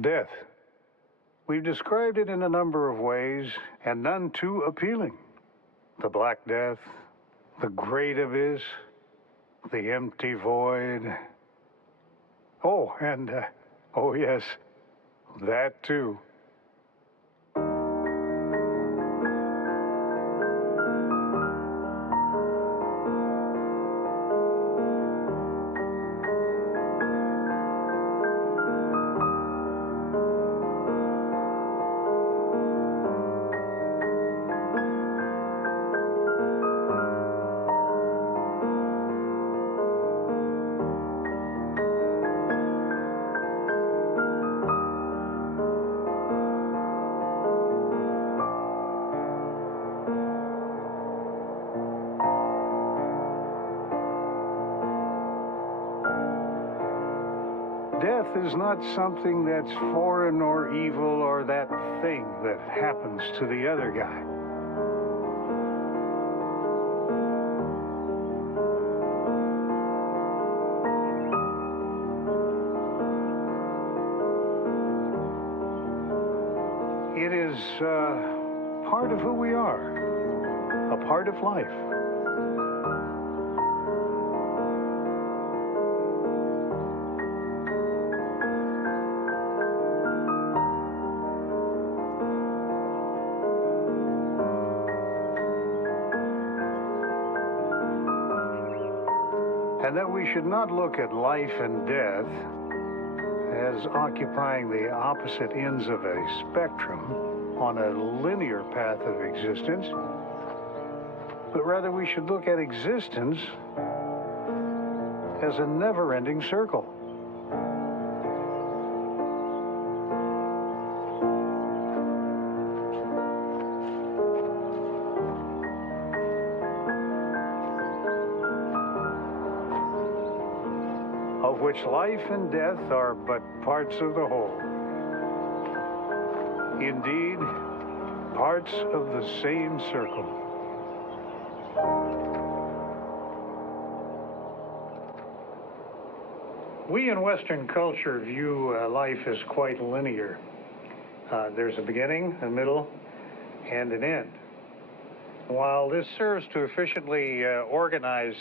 Death. We've described it in a number of ways, and none too appealing. The Black Death, the great abyss, the empty void. Oh, and, oh yes, that too. Death is not something that's foreign or evil or that thing that happens to the other guy. It is part of who we are, a part of life. And that we should not look at life and death as occupying the opposite ends of a spectrum on a linear path of existence, but rather we should look at existence as a never-ending circle. Of which life and death are but parts of the whole. Indeed, parts of the same circle. We in Western culture view life as quite linear. There's a beginning, a middle, and an end. While this serves to efficiently organize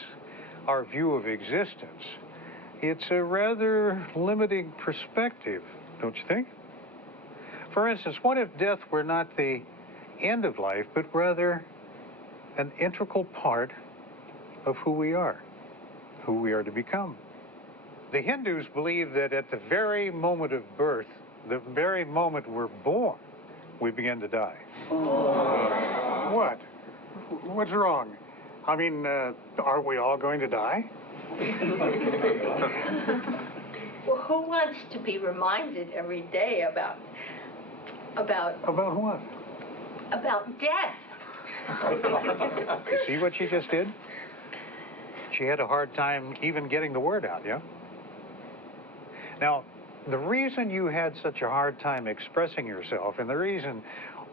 our view of existence, it's a rather limiting perspective, don't you think? For instance, what if death were not the end of life, but rather an integral part of who we are to become? The Hindus believe that at the very moment of birth, the very moment we're born, we begin to die. What? What's wrong? I mean, aren't we all going to die? Well, who wants to be reminded every day about what? About death? You see what she just did? She had a hard time even getting the word out, yeah? Now, the reason you had such a hard time expressing yourself, and the reason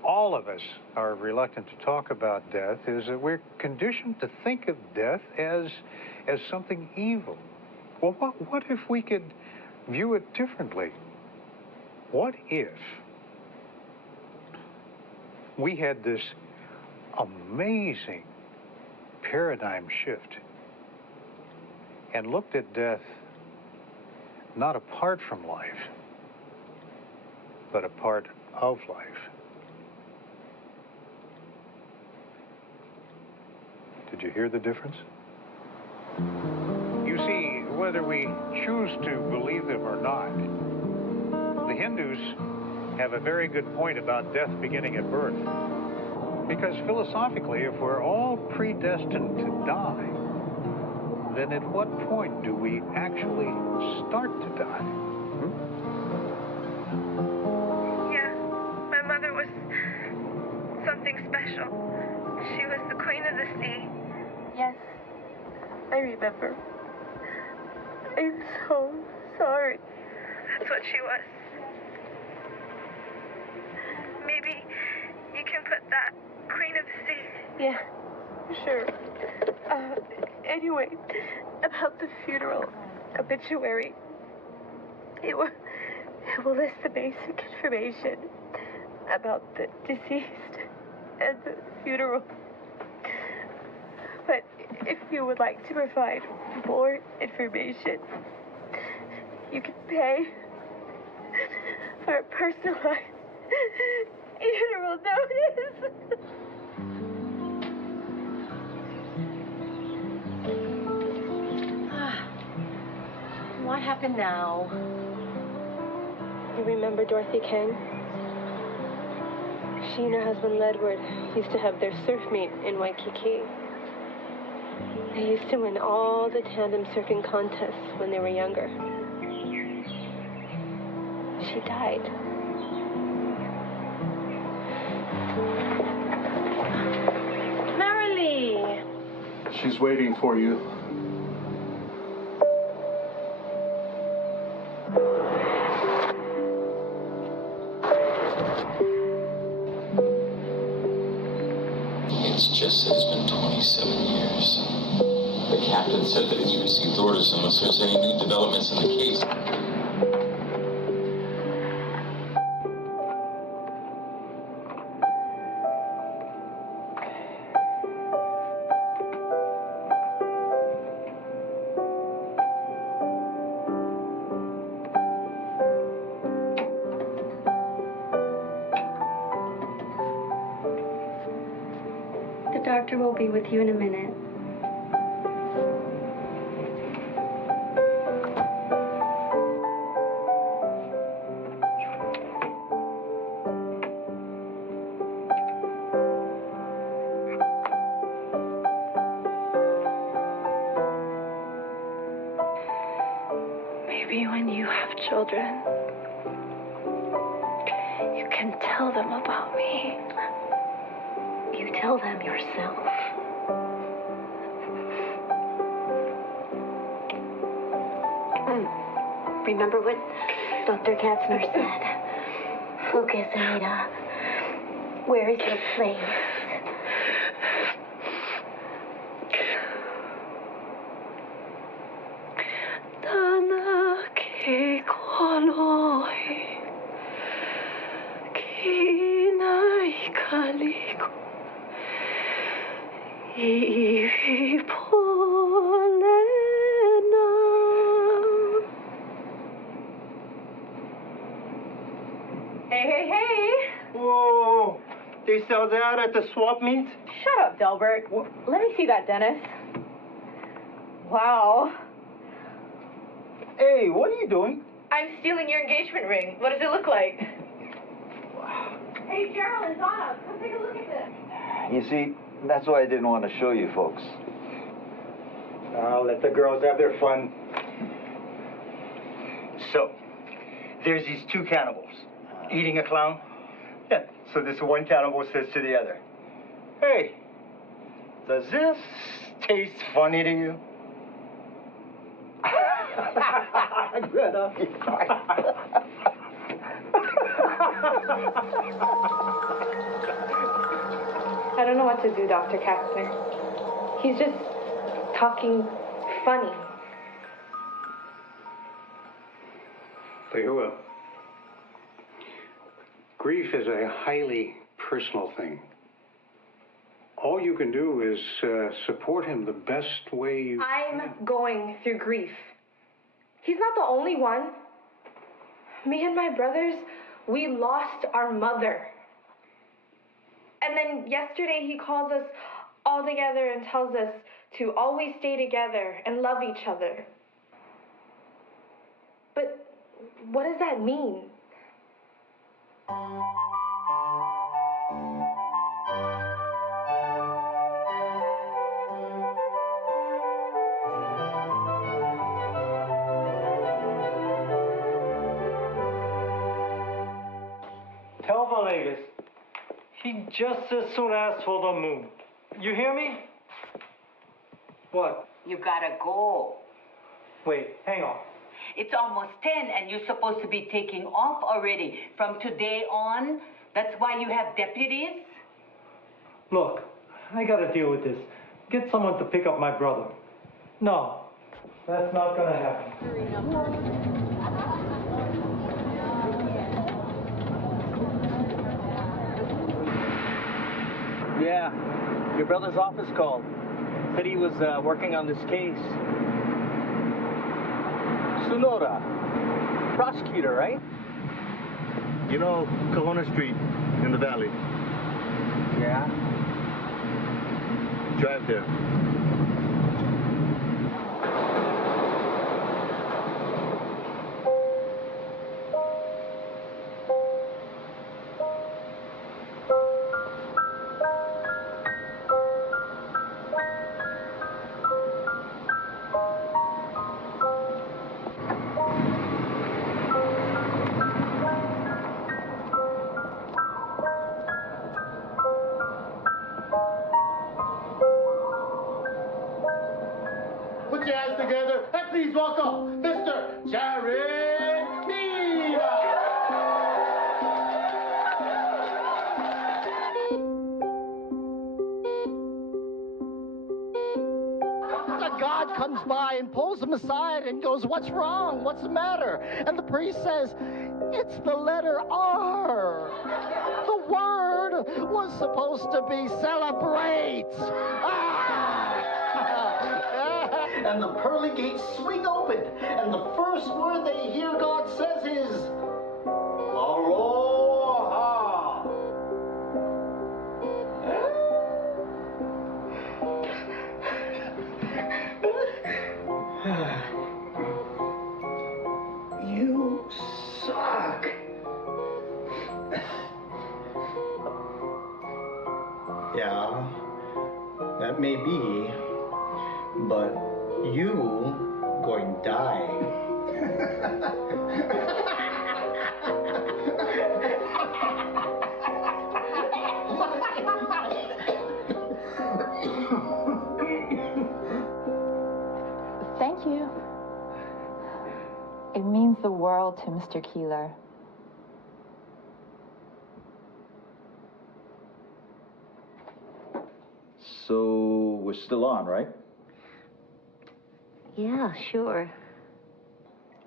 all of us are reluctant to talk about death, is that we're conditioned to think of death as something evil. Well, what if we could view it differently? What if we had this amazing paradigm shift and looked at death not apart from life, but a part of life? Did you hear the difference? You see, whether we choose to believe them or not, the Hindus have a very good point about death beginning at birth. Because philosophically, if we're all predestined to die, then at what point do we actually start to die? Yeah, my mother was something special. She was the queen of the sea. Yes, I remember. I'm so sorry. That's what she was. Maybe you can put that queen of the sea. Yeah, sure. Anyway, about the funeral obituary. It will list the basic information about the deceased and the funeral. But if you would like to provide more information, you can pay for a personalized funeral notice. What happened now? You remember Dorothy King? She and her husband Ledward used to have their surf meet in Waikiki. They used to win all the tandem surfing contests when they were younger. She died. Marilee! She's waiting for you. It's just that it's been 27 years. The captain said that he's received orders unless there's any new developments in the case. The doctor will be with you in a minute. Maybe when you have children, you can tell them about me. You tell them yourself. Remember what Dr. Katzner said? Focus, Anita. Where is your place? Hey! Whoa! They sell that at the swap meet? Shut up, Delbert. Let me see that, Dennis. Wow. Hey, what are you doing? I'm stealing your engagement ring. What does it look like? Hey, Gerald and Donna, come take a look at this. You see, that's why I didn't want to show you folks. I'll let the girls have their fun. So, there's these two cannibals. Eating a clown? Yeah, so this one cannibal says to the other, "Hey, does this taste funny to you?" Good, huh? I don't know what to do, Dr. Katzner. He's just talking funny. Lehua, grief is a highly personal thing. All you can do is support him the best way you can. I'm going through grief. He's not the only one. Me and my brothers, we lost our mother. And then yesterday he calls us all together and tells us to always stay together and love each other. But what does that mean? Tell Villegas, he just as soon asked for the moon. You hear me? What? You gotta go. Wait, hang on. It's almost 10 and you're supposed to be taking off already. From today on, that's why you have deputies? Look, I gotta deal with this. Get someone to pick up my brother. No, that's not gonna happen. Yeah. Your brother's office called. Said he was working on this case. Sonora. Prosecutor, right? You know Corona Street in the valley? Yeah. Drive there. Put your hands together and please welcome Mr. Jared Mira. A god comes by and pulls him aside and goes, "What's wrong? What's the matter?" And the priest says, "It's the letter R. The word was supposed to be celebrate." And the pearly gates swing open, and the first word they hear God says is, "Aloha." You suck. Yeah, that may be, but you going die. Thank you. It means the world to Mr. Keeler. So we're still on, right? Yeah, sure.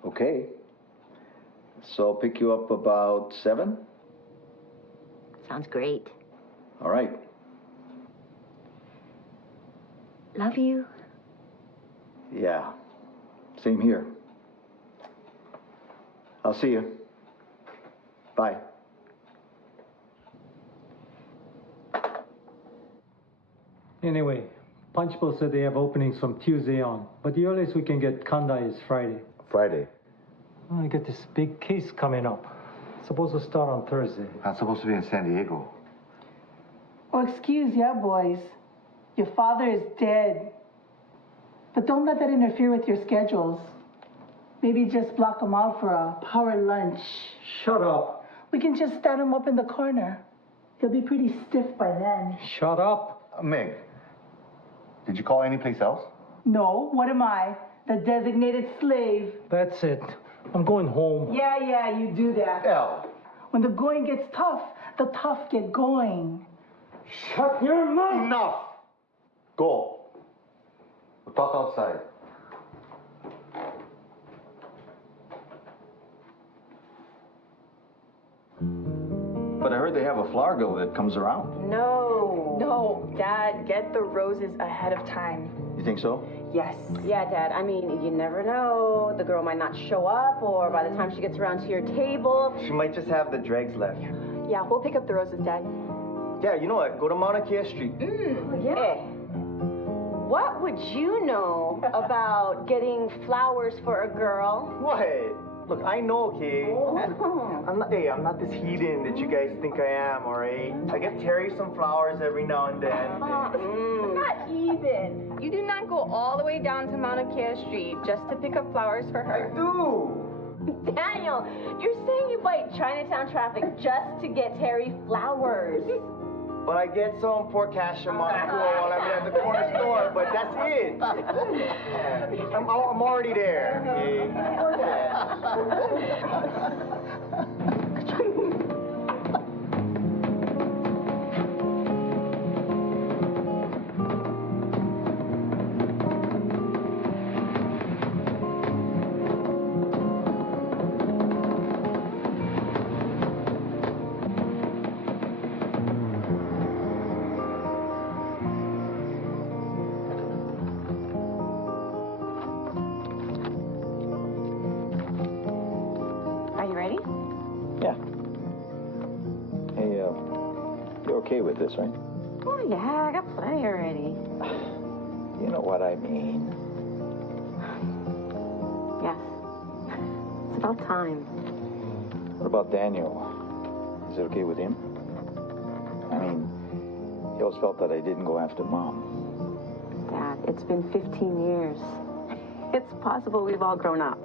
Okay. So I'll pick you up about 7? Sounds great. All right. Love you. Yeah. Same here. I'll see you. Bye. Anyway, Punchbowl said they have openings from Tuesday on, but the earliest we can get Kandai is Friday. Friday. I get this big case coming up. It's supposed to start on Thursday. I'm supposed to be in San Diego. Oh, excuse ya, boys. Your father is dead. But don't let that interfere with your schedules. Maybe just block him out for a power lunch. Shut up. We can just stand him up in the corner. He'll be pretty stiff by then. Shut up. Meg, did you call anyplace else? No, what am I? The designated slave. That's it. I'm going home. Yeah, you do that. Al. When the going gets tough, the tough get going. Shut your mouth. Enough. Go. We'll talk outside. But I heard they have a flower girl that comes around. No, Dad, get the roses ahead of time. You think so? Yes. Yeah, Dad. I mean, you never know. The girl might not show up, or by the time she gets around to your table. She might just have the dregs left. Yeah, we'll pick up the roses, Dad. Yeah, you know what? Go to Mauna Kea Street. Yeah. What would you know about getting flowers for a girl? What? Look, I know, okay? I'm not this heathen that you guys think I am, all right? I get Terry some flowers every now and then. Not even. You do not go all the way down to Mauna Kea Street just to pick up flowers for her. I do. Daniel, you're saying you fight Chinatown traffic just to get Terry flowers. But I get some poor cash on my pool while I'm at the corner store, but that's it. I'm already there, okay? ready? Yeah. Hey, you're okay with this, right? Oh, yeah, I got plenty already. You know what I mean. Yes. It's about time. What about Daniel? Is it okay with him? I mean, he always felt that I didn't go after Mom. Dad, it's been 15 years. It's possible we've all grown up.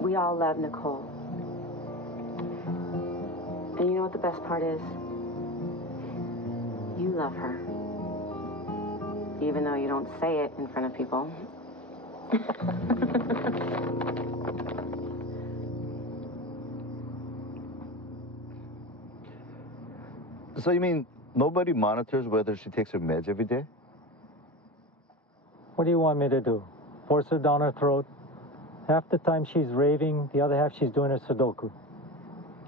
We all love Nicole. And you know what the best part is? You love her. Even though you don't say it in front of people. So you mean nobody monitors whether she takes her meds every day? What do you want me to do? Force her down her throat? Half the time she's raving, the other half she's doing her Sudoku.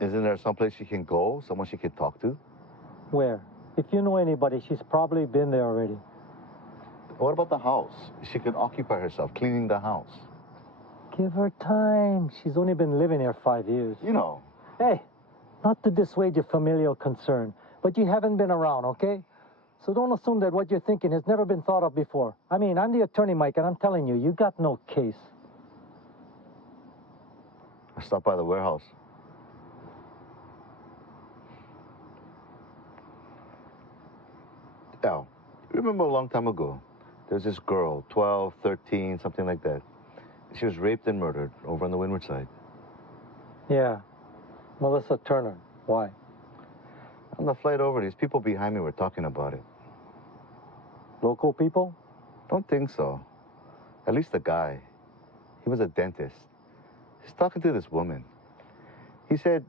Isn't there someplace she can go, someone she can talk to? Where? If you know anybody, she's probably been there already. What about the house? She can occupy herself cleaning the house. Give her time. She's only been living here 5 years. You know. Hey, not to dissuade your familial concern, but you haven't been around, okay? So don't assume that what you're thinking has never been thought of before. I mean, I'm the attorney, Mike, and I'm telling you, you got no case. I stopped by the warehouse. Now, remember a long time ago, there was this girl, 12, 13, something like that. She was raped and murdered over on the Windward side. Yeah, Melissa Turner. Why? On the flight over, these people behind me were talking about it. Local people? Don't think so. At least the guy. He was a dentist. He's talking to this woman. He said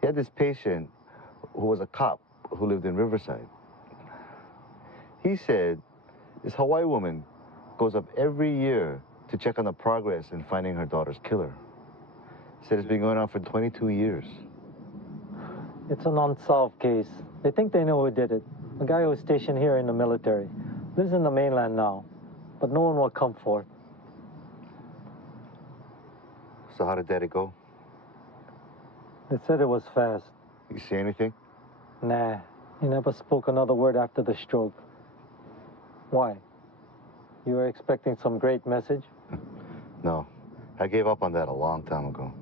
he had this patient who was a cop who lived in Riverside. He said this Hawaii woman goes up every year to check on the progress in finding her daughter's killer. Said it's been going on for 22 years. It's an unsolved case. They think they know who did it. A guy who was stationed here in the military. Lives in the mainland now, but no one will come forth. So how did Daddy go? They said it was fast. You see anything? Nah, he never spoke another word after the stroke. Why? You were expecting some great message? No, I gave up on that a long time ago.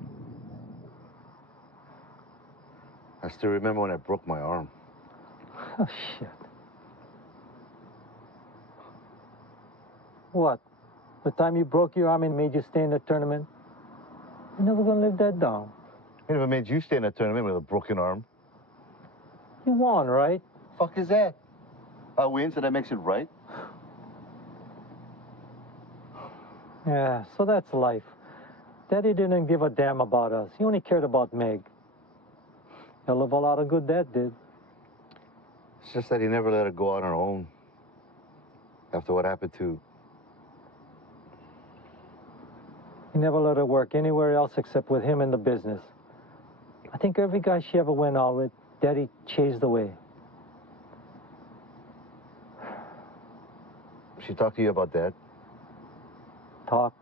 I still remember when I broke my arm. Oh, shit. What? The time you broke your arm and made you stay in the tournament? You're never gonna live that down. It never made you stay in a tournament with a broken arm. You won, right? Fuck is that? I win, so that makes it right? Yeah, so that's life. Daddy didn't give a damn about us. He only cared about Meg. Hell of a lot of good that did. It's just that he never let her go on her own. After what happened to... He never let her work anywhere else except with him in the business. I think every guy she ever went out with, Daddy chased away. She talked to you about that? Talk?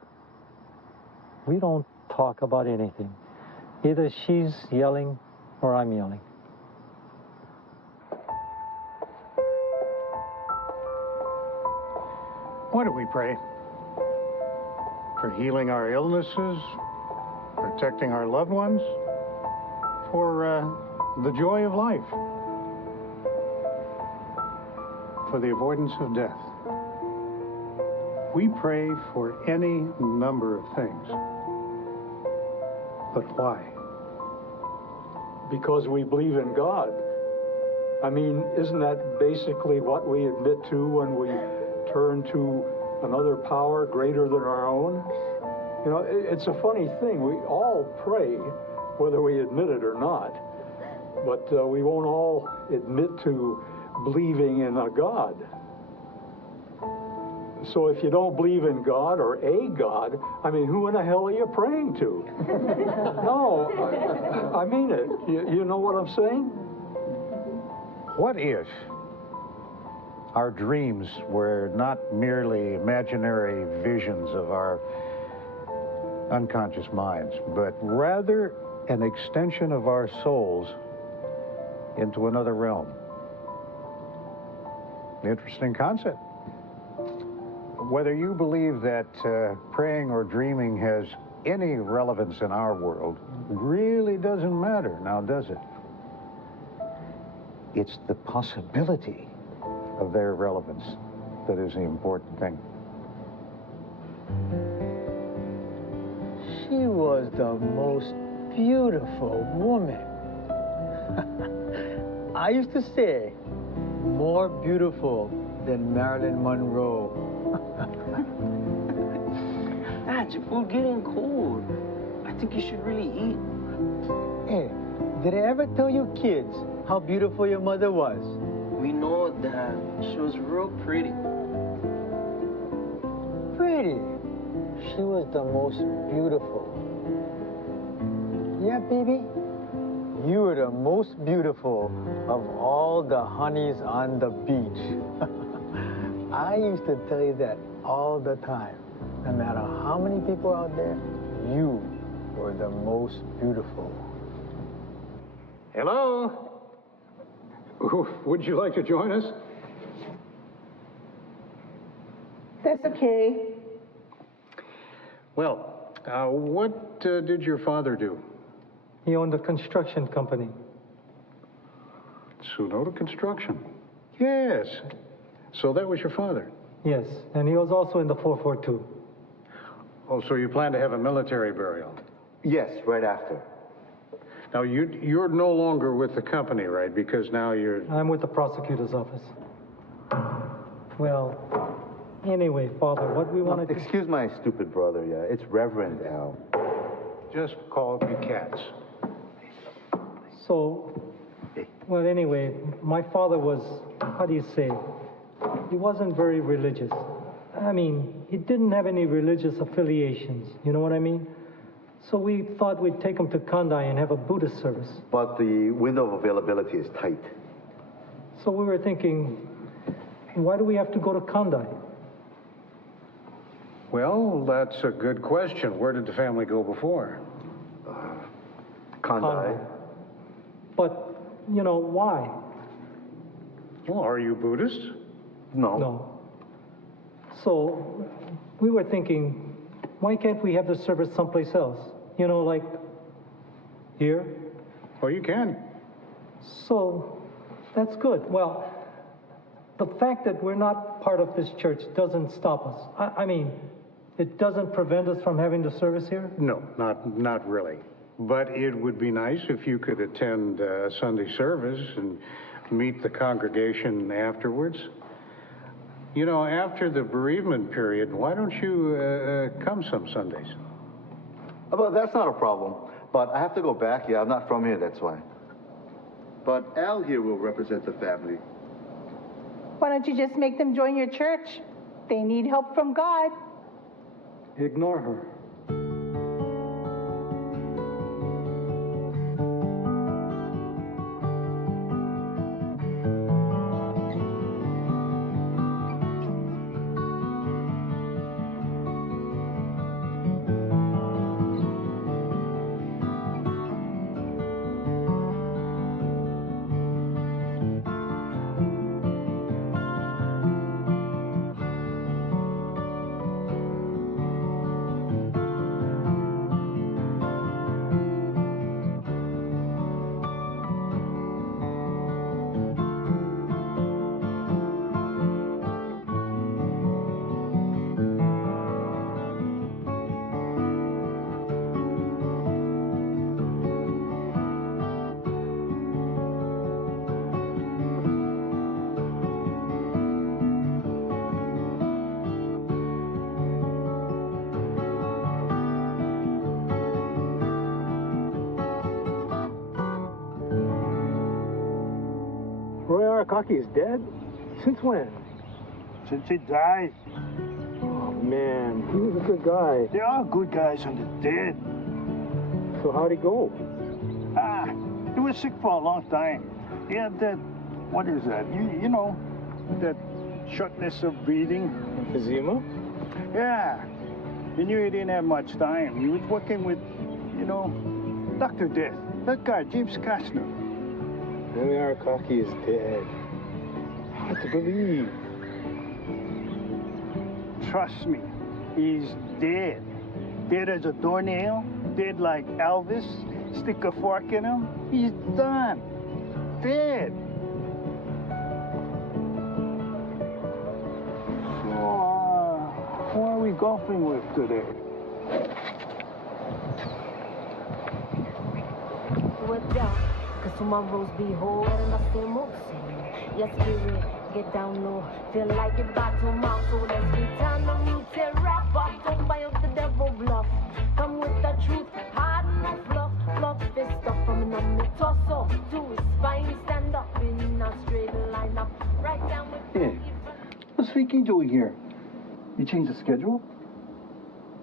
We don't talk about anything. Either she's yelling or I'm yelling. Why do we pray? For healing our illnesses, protecting our loved ones, for the joy of life, for the avoidance of death. We pray for any number of things. But why? Because we believe in God. I mean, isn't that basically what we admit to when we turn to another power greater than our own? You know, it's a funny thing. We all pray, whether we admit it or not, but we won't all admit to believing in a God. So if you don't believe in God or a God, I mean, who in the hell are you praying to? No, I mean it. You know what I'm saying? What if our dreams were not merely imaginary visions of our unconscious minds, but rather an extension of our souls into another realm. Interesting concept. Whether you believe that praying or dreaming has any relevance in our world really doesn't matter, now does it? It's the possibility of their relevance that is the important thing. She was the most beautiful woman. I used to say, more beautiful than Marilyn Monroe. Dad, your food getting cold. I think you should really eat. Hey, did I ever tell you kids how beautiful your mother was? We know, Dad. She was real pretty. Pretty? She was the most beautiful. Yeah, baby? You were the most beautiful of all the honeys on the beach. I used to tell you that all the time. No matter how many people out there, you were the most beautiful. Hello? Would you like to join us? That's okay. Well, what did your father do? He owned a construction company. Tsunoda Construction. Yes. So that was your father? Yes, and he was also in the 442. Oh, so you plan to have a military burial? Yes, right after. Now, you're no longer with the company, right? Because now you're... I'm with the prosecutor's office. Well, anyway, Father, what we want to... Excuse my stupid brother, yeah. It's Reverend Al. Just call me Katz. So, well, anyway, my father was, how do you say, he wasn't very religious. I mean, he didn't have any religious affiliations, you know what I mean? So we thought we'd take him to Kandai and have a Buddhist service. But the window of availability is tight. So we were thinking, why do we have to go to Kandai? Well, that's a good question. Where did the family go before? Kandai. But, you know, why? Well, are you Buddhist? No. No. So we were thinking, why can't we have the service someplace else? You know, like here? Oh, you can. So that's good. Well, the fact that we're not part of this church doesn't stop us. I mean, it doesn't prevent us from having the service here? No, not really. But it would be nice if you could attend Sunday service and meet the congregation afterwards. You know, after the bereavement period, why don't you come some Sundays? Well, that's not a problem. But I have to go back. Yeah, I'm not from here, that's why. But Al here will represent the family. Why don't you just make them join your church? They need help from God. Ignore her. Arakaki is dead? Since when? Since he died. Oh, man. He was a good guy. There are good guys on the dead. So how'd he go? He was sick for a long time. He had that, what is that? You know, that shortness of breathing. Emphysema? Yeah. You knew you didn't have much time. You was working with, you know, Dr. Death. That guy, James Kastner. Billy Arakaki is dead. Hard to believe. Trust me, he's dead. Dead as a doornail. Dead like Elvis. Stick a fork in him. He's done. Dead. So, who are we golfing with today? Cause tomorrow's be whole and I say most. Yes, spirit, get down low. Feel like you battle mouth, so let's get on the route and wrap up. Don't buy up the devil bluff. Come with the truth, hard no fluff. Fluff this stuff from on the torso to his spine. Stand up in a straight line up, right down with Hey, what's Vicky doing here? You changed the schedule?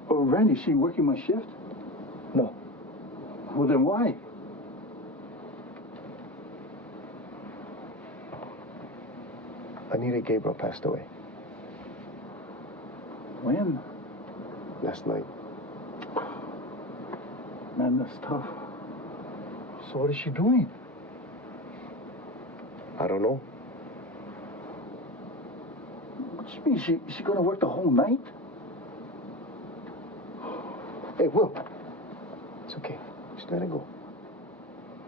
Oh, Randy, she working my shift? No. Well, then why? Anita Gabriel passed away. When? Last night. Man, that's tough. So what is she doing? I don't know. What do you mean? She gonna work the whole night? Hey, Will. It's okay. Just let it go.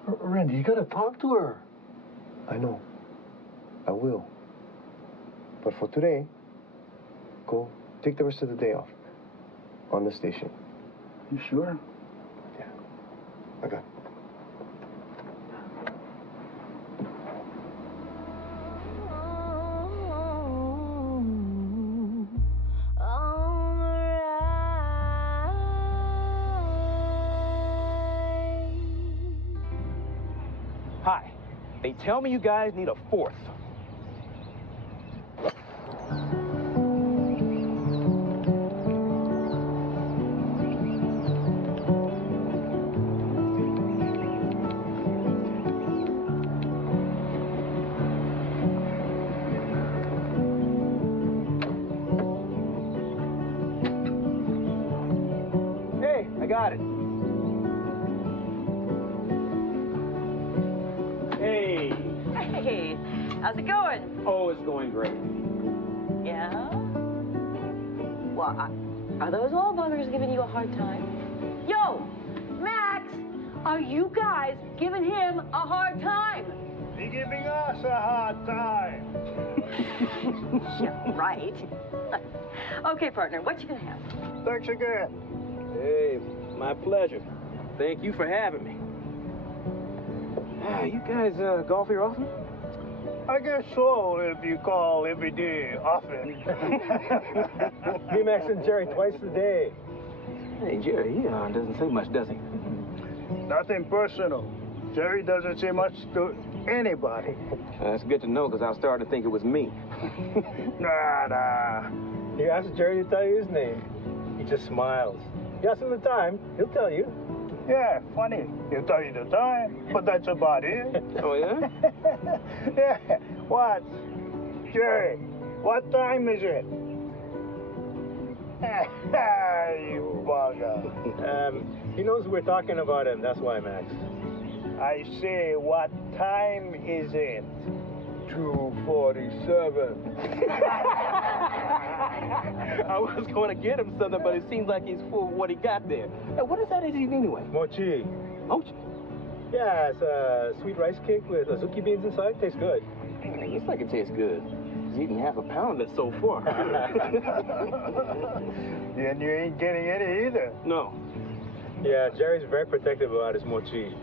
Randy, you gotta talk to her. I know. I will. But for today, go take the rest of the day off. On the station. You sure? Yeah. I got it. Hi. They tell me you guys need a fourth. Hey, I got it. Hey. Hey, how's it going? Oh, it's going great. Yeah? Well, are those all buggers giving you a hard time? Yo, Max, are you guys giving him a hard time? He's giving us a hard time. Yeah, right. Okay, partner, what you gonna have? Thanks again. Hey, my pleasure. Thank you for having me. You guys golf here often? I guess so, if you call every day often. Me, Max, and Jerry twice a day. Hey, Jerry, he doesn't say much, does he? Nothing personal. Jerry doesn't say much to anybody. That's good to know, because I was starting to think it was me. Nah. You ask Jerry to tell you his name. He just smiles. You ask him the time, he'll tell you. Yeah, funny. He'll tell you the time, but that's about it. Oh, yeah? Yeah. What? Jerry, what time is it? You bugger. He knows we're talking about him, that's why, Max. I say, what time is it? 2:47. I was going to get him something, but it seems like he's full of what he got there. Hey, what is that eating anyway? Mochi. Mochi? Yeah, it's a sweet rice cake with azuki beans inside. Tastes good. It looks like it tastes good. He's eaten half a pound of it so far. And you ain't getting any either. No. Yeah, Jerry's very protective about his mochi.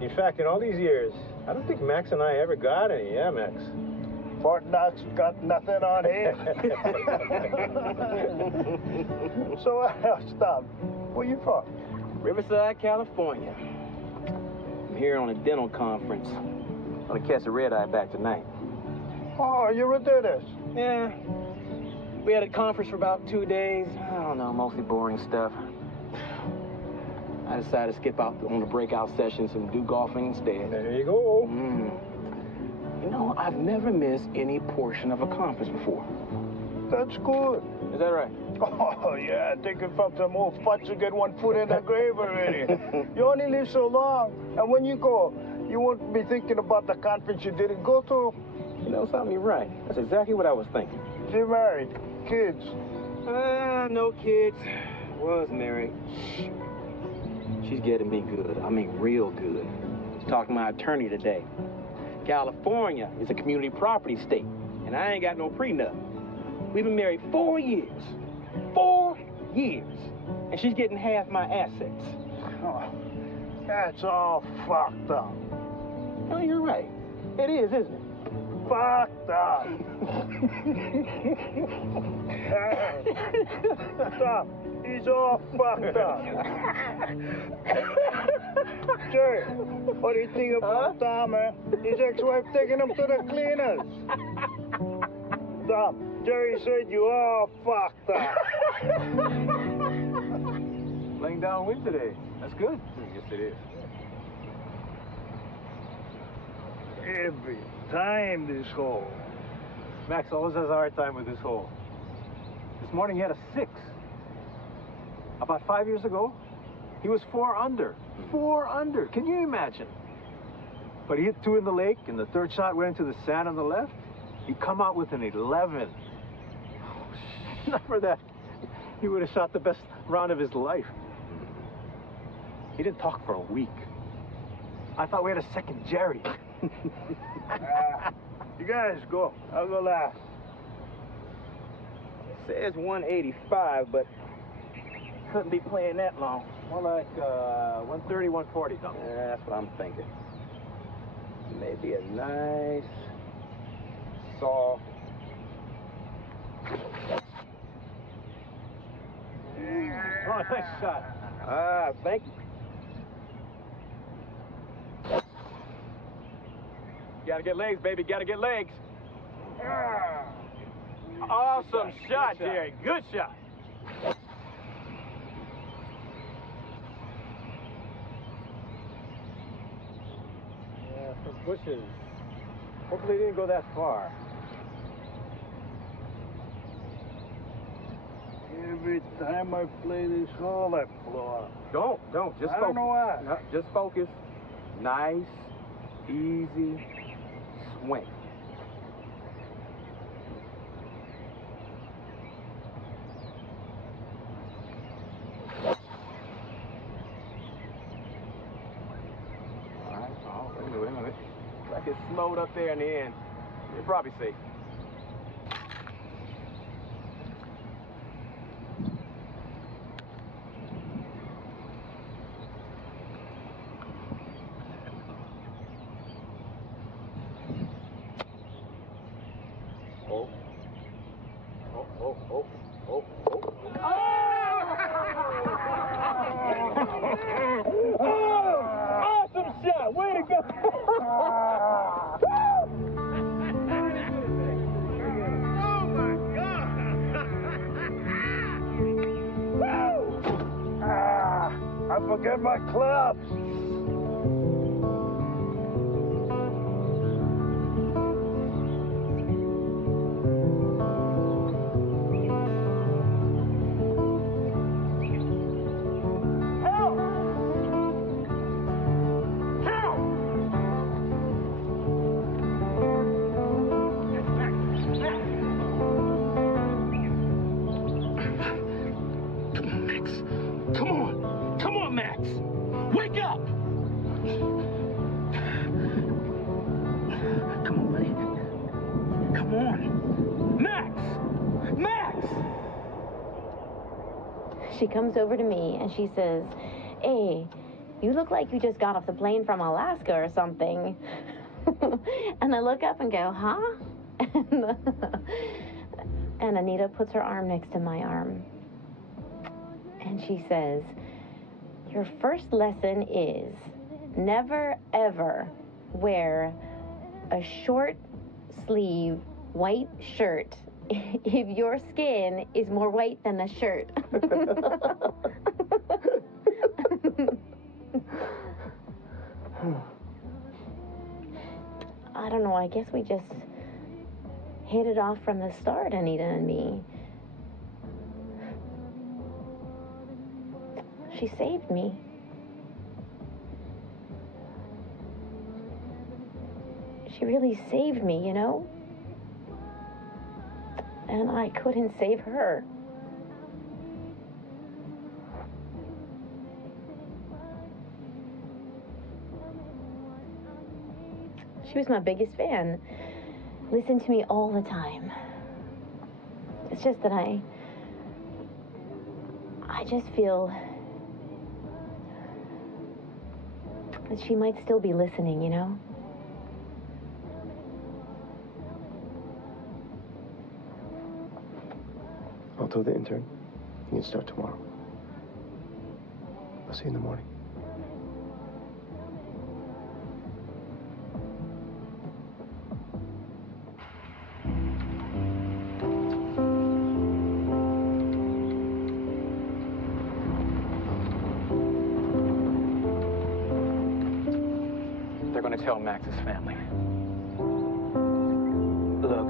In fact, in all these years, I don't think Max and I ever got any, yeah, Max? Fort Knox got nothing on him. So, stop. Where you from? Riverside, California. I'm here on a dental conference. I'm gonna catch a red-eye back tonight. Oh, you're a dentist. Yeah. We had a conference for about 2 days. I don't know, mostly boring stuff. I decided to skip out on the breakout sessions and do golfing instead. There you go. You know, I've never missed any portion of a conference before. That's good. Is that right? Oh, yeah, thinking from some old futz to get one foot in the grave already. You only live so long, and when you go, you won't be thinking about the conference you didn't go to. You know something, you're right. That's exactly what I was thinking. You're married. Kids. No kids. Was married. She's getting me good. I mean, real good. I was talking to my attorney today. California is a community property state, and I ain't got no prenup. We've been married 4 years. 4 years. And she's getting half my assets. Oh, that's all fucked up. Oh, you're right. It is, isn't it? Fucked up. Stop. He's all fucked up. Jerry, what do you think about Tom, man? His ex-wife taking him to the cleaners. Tom, Jerry said you all fucked up. Laying downwind today. That's good. Yes, it is. Every time this hole. Max always has a hard time with this hole. This morning he had a 6. About 5 years ago, he was 4 under. 4 under. Can you imagine? But he hit 2 in the lake, and the third shot went into the sand on the left. He come out with an 11. Not for that. He would have shot the best round of his life. He didn't talk for a week. I thought we had a second Jerry. You guys go. I'll go last. Says 185, but couldn't be playing that long. More like 130, 140, something. Yeah, that's what I'm thinking. Maybe a nice, soft. Oh, nice shot. Thank you. Gotta get legs, baby. Gotta get legs. Awesome shot, Jerry. Good shot. Yeah, some bushes. Hopefully it didn't go that far. Every time I play this hole, I blow up. Don't. Just I focus. don't know why. No, just focus. Nice, easy swing. All right. Oh, wait a minute. Like it slowed up there in the end. You're probably safe. Awesome shot! Way to go! I forget my clubs. Come on, Max. Wake up! Come on, buddy. Come on. Max! She comes over to me and she says, "Hey, you look like you just got off the plane from Alaska or something." And I look up and go, "Huh?" And Anita puts her arm next to my arm. And she says, "Your first lesson is never, ever wear a short sleeve white shirt if your skin is more white than the shirt." I don't know, I guess we just hit it off from the start, Anita and me. She saved me. She really saved me, you know? And I couldn't save her. She was my biggest fan. Listened to me all the time. It's just that I just feel that she might still be listening, you know? I'll tell the intern. You can start tomorrow. I'll see you in the morning. They're going to tell Max's family. Look,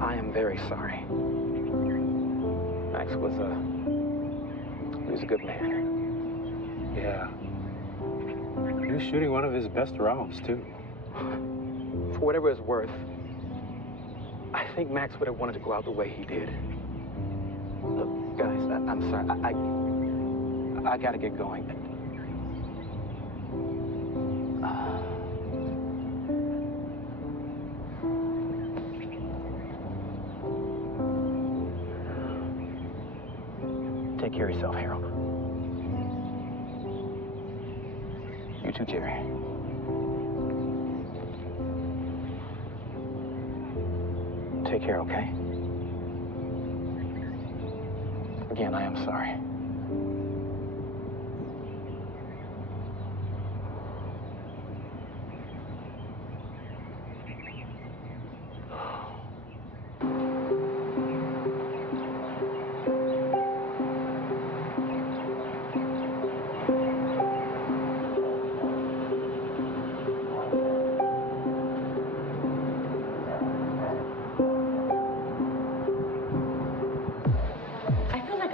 I am very sorry. Max was a good man. Yeah. He was shooting one of his best rounds, too. For whatever it's worth, I think Max would have wanted to go out the way he did. Look, guys, I'm sorry. I gotta get going. Take care of yourself, Harold. You too, Jerry. Take care, okay? Again, I am sorry.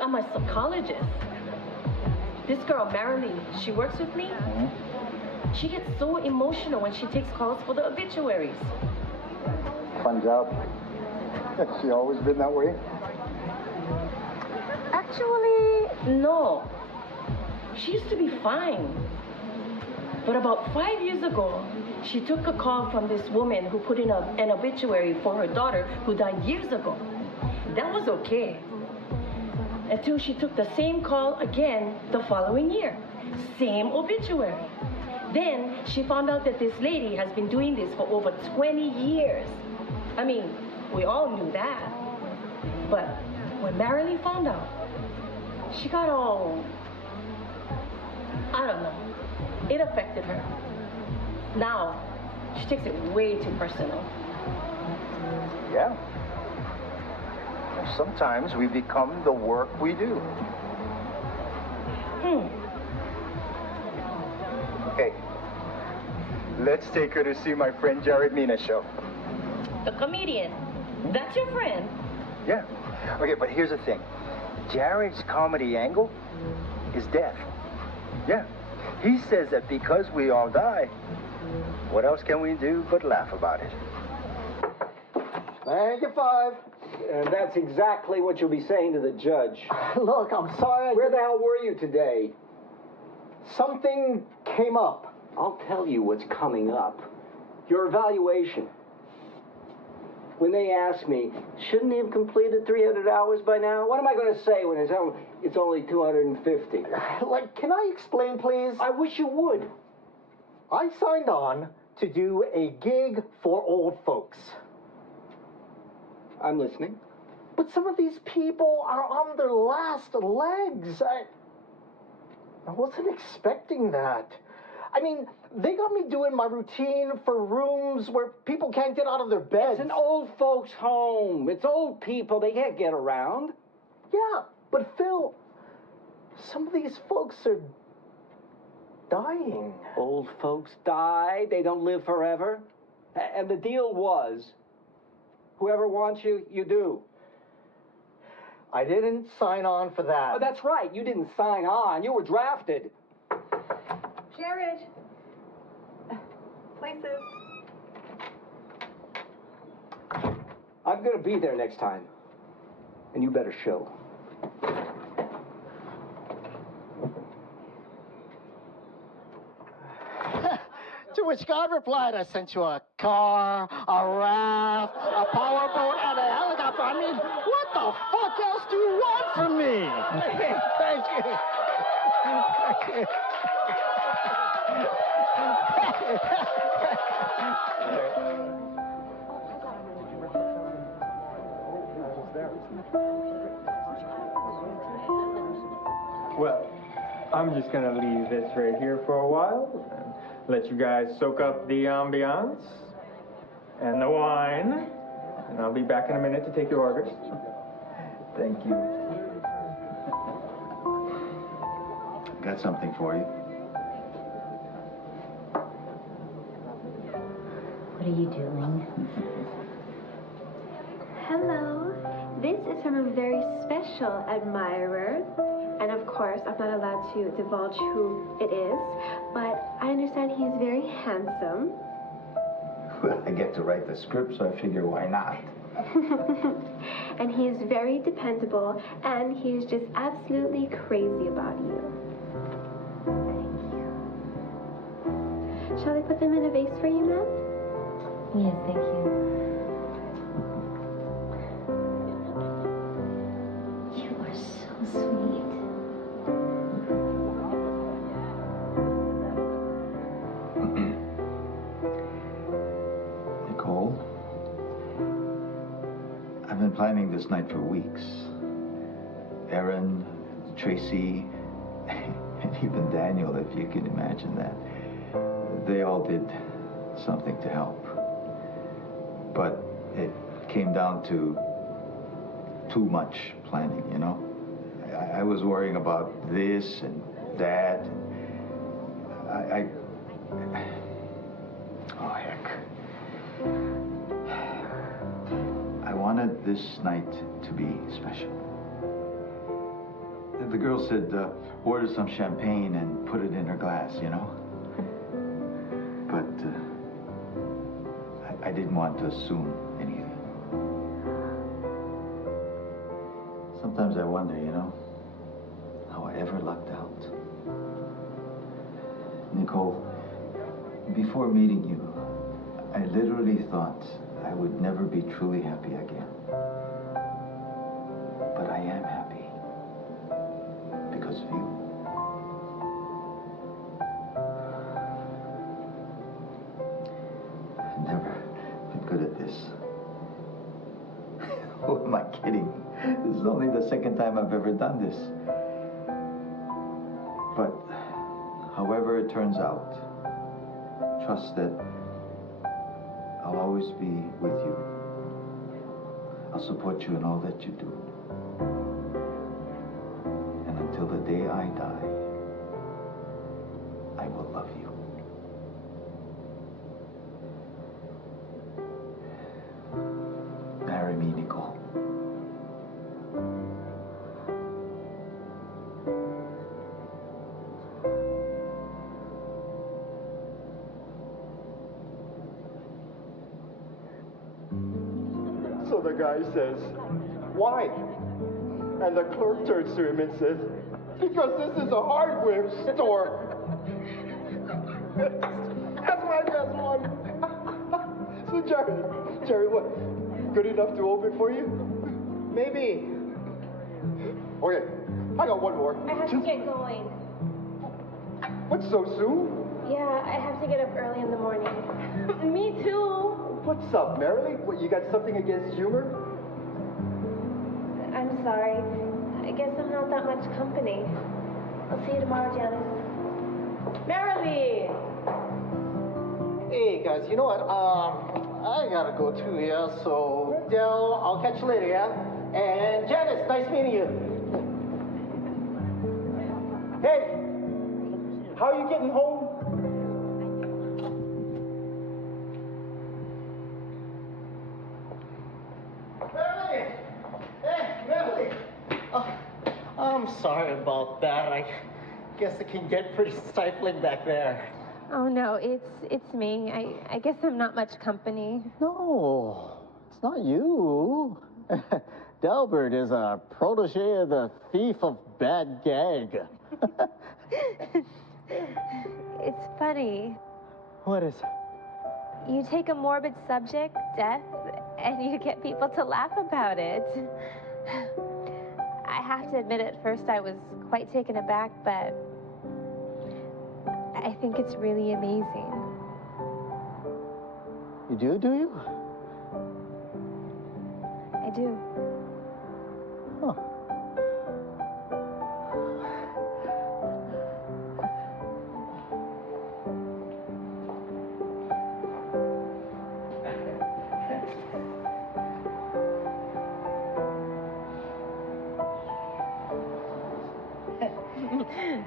I'm a psychologist. This girl, Marilyn, she works with me. She gets so emotional when she takes calls for the obituaries. Fun job. Has she always been that way? Actually, no. She used to be fine. But about 5 years ago, she took a call from this woman who put in an obituary for her daughter who died years ago. That was okay. Until she took the same call again the following year. Same obituary. Then she found out that this lady has been doing this for over 20 years. I mean, we all knew that. But when Marilyn found out, she got all, I don't know. It affected her. Now, she takes it way too personal. Yeah. Sometimes we become the work we do. Hey, let's take her to see my friend Jared Mina's show. The comedian. That's your friend. Yeah. Okay, but here's the thing. Jared's comedy angle is death. Yeah. He says that because we all die, what else can we do but laugh about it? Thank you, Five. And that's exactly what you'll be saying to the judge. Look, I'm sorry. Where the hell were you today? Something came up. I'll tell you what's coming up. Your evaluation. When they ask me, shouldn't he have completed 300 hours by now? What am I going to say when it's only 250? Like, can I explain, please? I wish you would. I signed on to do a gig for old folks. I'm listening. But some of these people are on their last legs. I wasn't expecting that. I mean, they got me doing my routine for rooms where people can't get out of their beds. It's an old folks' home. It's old people. They can't get around. Yeah, but Phil, some of these folks are dying. Old folks die. They don't live forever. And the deal was, whoever wants you, you do. I didn't sign on for that. Oh, that's right. You didn't sign on. You were drafted. Jared. Places. I'm gonna be there next time. And you better show. To which God replied, I sent you a car, a raft, a powerboat, and a helicopter. I mean, what the fuck else do you want from me? Thank you. Well, I'm just gonna leave this right here for a while and let you guys soak up the ambiance and the wine. And I'll be back in a minute to take your orders. Thank you. Got something for you. What are you doing? Hello. This is from a very special admirer. And of course, I'm not allowed to divulge who it is, but I understand he's very handsome. Well, I get to write the script, so I figure why not? And he is very dependable, and he's just absolutely crazy about you. Thank you. Shall I put them in a vase for you, ma'am? Yes, thank you. You are so sweet. Nicole, I've been planning this night for weeks. Erin, Tracy, and even Daniel, if you can imagine that. They all did something to help. But it came down to too much planning, you know? I was worrying about this and that. Oh, heck. I wanted this night to be special. The girl said, order some champagne and put it in her glass, you know? But I didn't want to assume anything. Sometimes I wonder, you know, how I ever lucked out. Nicole, before meeting you, I literally thought I would never be truly happy again. But I am happy because of you. I've never been good at this. Who am I kidding? This is only the second time I've ever done this. But however it turns out, trust that I'll always be with you. I'll support you in all that you do. And until the day I die, I will love you. Marry me, Nicole. So the guy says, why? And the clerk turns to him and says, because this is a hardware store. That's my best one. So Jerry, what? Good enough to open for you? Maybe. Okay, I got one more. I have to get going. What, so soon? Yeah, I have to get up early in the morning. Me too. What's up, Marilee? What, you got something against humor? I'm sorry. I guess I'm not that much company. I'll see you tomorrow, Janice. Marilee! Hey, guys, you know what? I gotta go too, yeah? So, Del, I'll catch you later, yeah? And Janice, nice meeting you. Hey! How are you getting home? Marilee! Hey, Marilee! sorry about that. I guess it can get pretty stifling back there. Oh no, it's me. I guess I'm not much company. No, it's not you. Delbert is a protege of the thief of bad gag. It's funny. What is? You take a morbid subject, death, and you get people to laugh about it. I have to admit, at first I was quite taken aback, but I think it's really amazing. You do you? I do. Huh.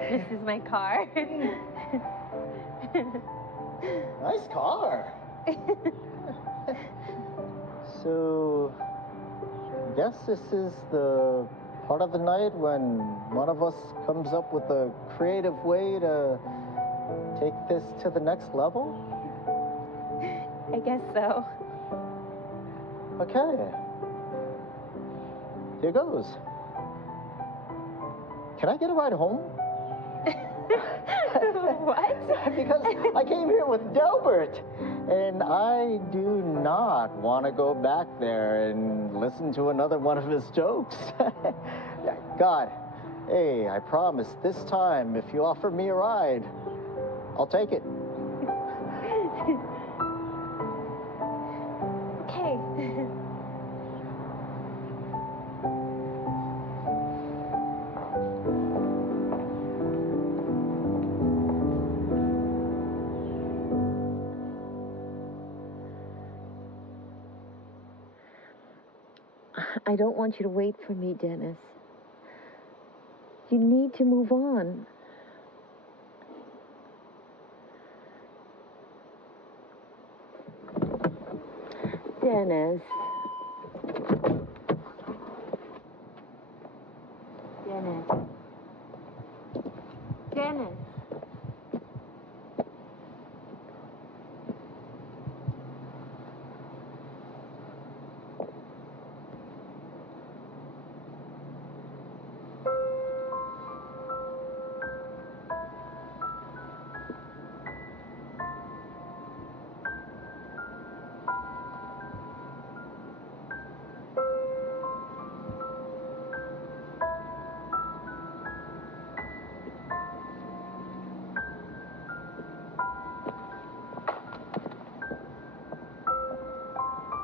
This is my car. Nice car. So, I guess this is the part of the night when one of us comes up with a creative way to take this to the next level? I guess so. Okay. Here goes. Can I get a ride home? What? Because I came here with Delbert, and I do not want to go back there and listen to another one of his jokes. God, hey, I promise this time, if you offer me a ride, I'll take it. Okay. I don't want you to wait for me, Dennis. You need to move on. Dennis. Dennis. Dennis.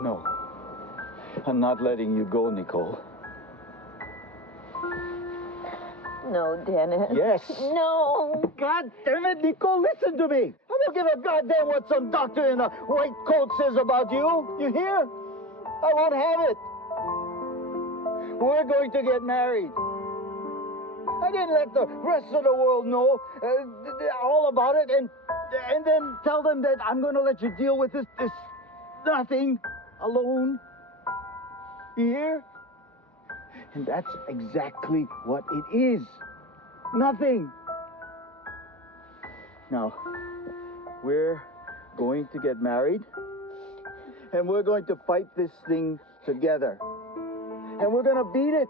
No. I'm not letting you go, Nicole. No, Dennis. Yes. No. God damn it, Nicole, listen to me. I don't give a goddamn what some doctor in a white coat says about you. You hear? I won't have it. We're going to get married. I didn't let the rest of the world know all about it and then tell them that I'm going to let you deal with this nothing alone. You hear? And that's exactly what it is. Nothing. Now, we're going to get married, and we're going to fight this thing together. And we're going to beat it.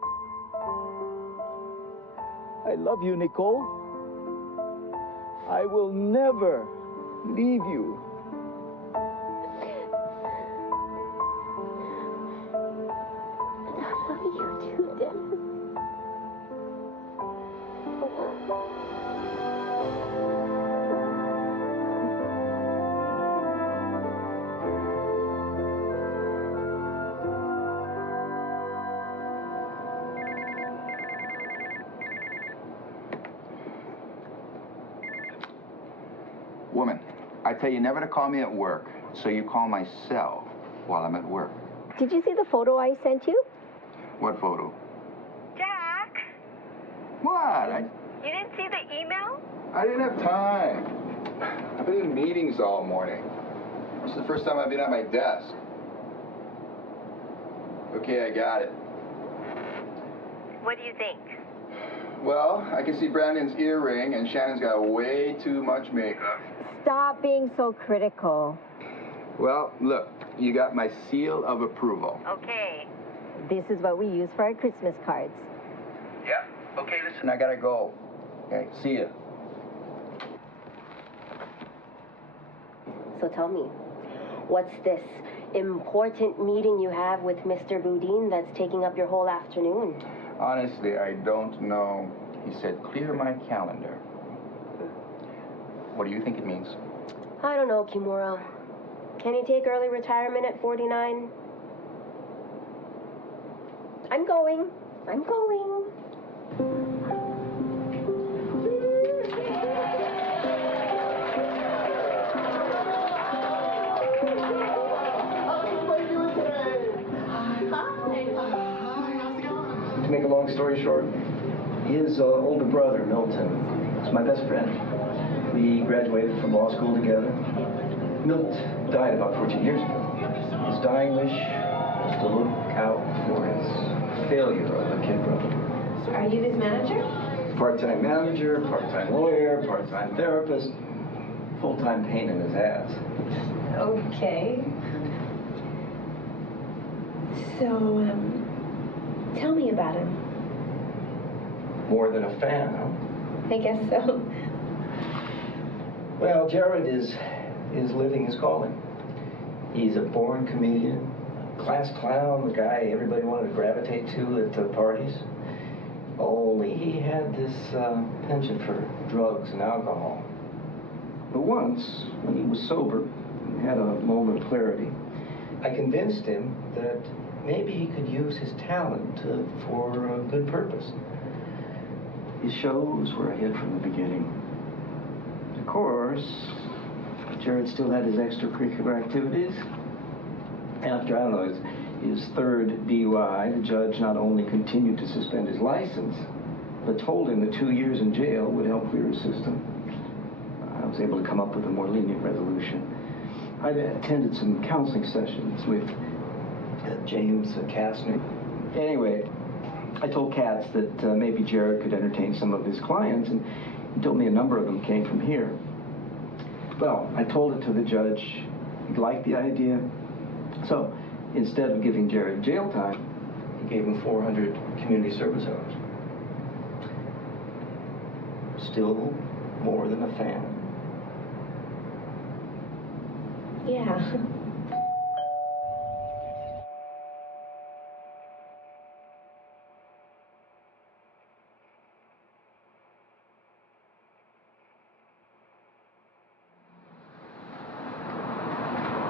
I love you, Nicole. I will never leave you. I love you too, Dennis. Woman, I tell you never to call me at work, so you call my cell while I'm at work. Did you see the photo I sent you? What photo? Jack? What? You didn't see the email? I didn't have time. I've been in meetings all morning. This is the first time I've been at my desk. Okay, I got it. What do you think? Well, I can see Brandon's earring, and Shannon's got way too much makeup. Stop being so critical. Well, look, you got my seal of approval. Okay. This is what we use for our Christmas cards. Yeah. Okay, listen, I gotta go. Okay, see ya. So tell me, what's this important meeting you have with Mr. Boudin that's taking up your whole afternoon? Honestly, I don't know. He said, clear my calendar. What do you think it means? I don't know, Kimura. Can you take early retirement at 49? I'm going. To make a long story short, his older brother, Milton, is my best friend. We graduated from law school together. Milt died about 14 years ago. His dying wish was to look out for his failure of a kid brother. Are you his manager? Part-time manager, part-time lawyer, part-time therapist, full-time pain in his ass. Okay. So, tell me about him. More than a fan, huh? I guess so. Well, Jared is living his calling. He's a born comedian, a class clown, the guy everybody wanted to gravitate to at the parties. Only he had this penchant for drugs and alcohol. But once, when he was sober and had a moment of clarity, I convinced him that maybe he could use his talent for a good purpose. His shows were a hit from the beginning. Of course, Jared still had his extracurricular activities. After, I don't know, his third DUI, the judge not only continued to suspend his license, but told him that 2 years in jail would help clear his system. I was able to come up with a more lenient resolution. I attended some counseling sessions with James Kastner. Anyway, I told Katz that maybe Jared could entertain some of his clients, and he told me a number of them came from here. Well, I told it to the judge. He liked the idea. So, instead of giving Jared jail time, he gave him 400 community service hours. Still more than a fan. Yeah.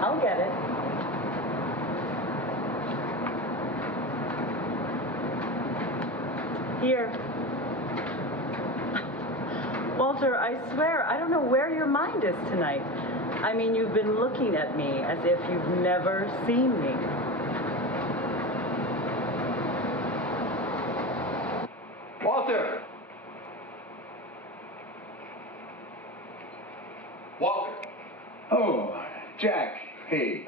I'll get it. Here. Walter, I swear, I don't know where your mind is tonight. I mean, you've been looking at me as if you've never seen me. Walter! Walter! Oh, Jack. Hey.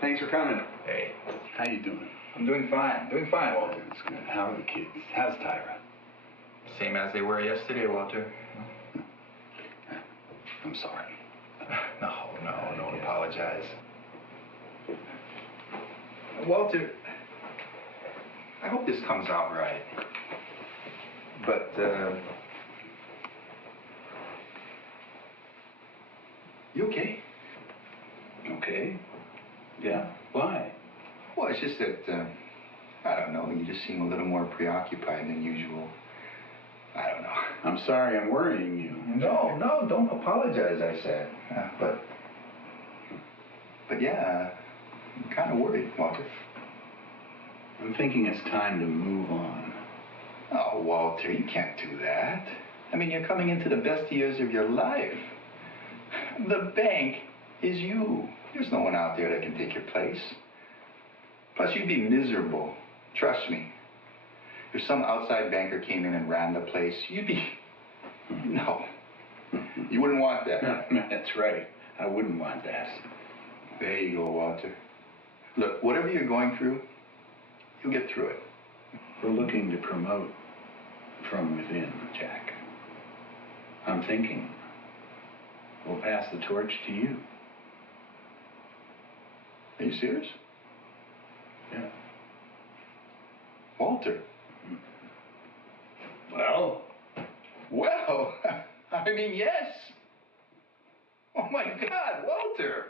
Thanks for coming. Hey. How you doing? I'm doing fine. Doing fine, Walter. That's good. How are the kids? How's Tyra? Same as they were yesterday, Walter. I'm sorry. No, don't apologize. Walter, I hope this comes out right. But, you okay? Okay. Yeah. Why? Well, it's just that, I don't know, you just seem a little more preoccupied than usual. I don't know. I'm sorry I'm worrying you. No, don't apologize, I said. But yeah, I'm kind of worried, Walter. I'm thinking it's time to move on. Oh, Walter, you can't do that. I mean, you're coming into the best years of your life. The bank is you. There's no one out there that can take your place. Plus, you'd be miserable. Trust me. If some outside banker came in and ran the place, you'd be... No. You wouldn't want that. That's right. I wouldn't want that. There you go, Walter. Look, whatever you're going through, you'll get through it. We're looking to promote from within, Jack. I'm thinking we'll pass the torch to you. Are you serious? Yeah. Walter. Well, I mean, yes. Oh my God, Walter.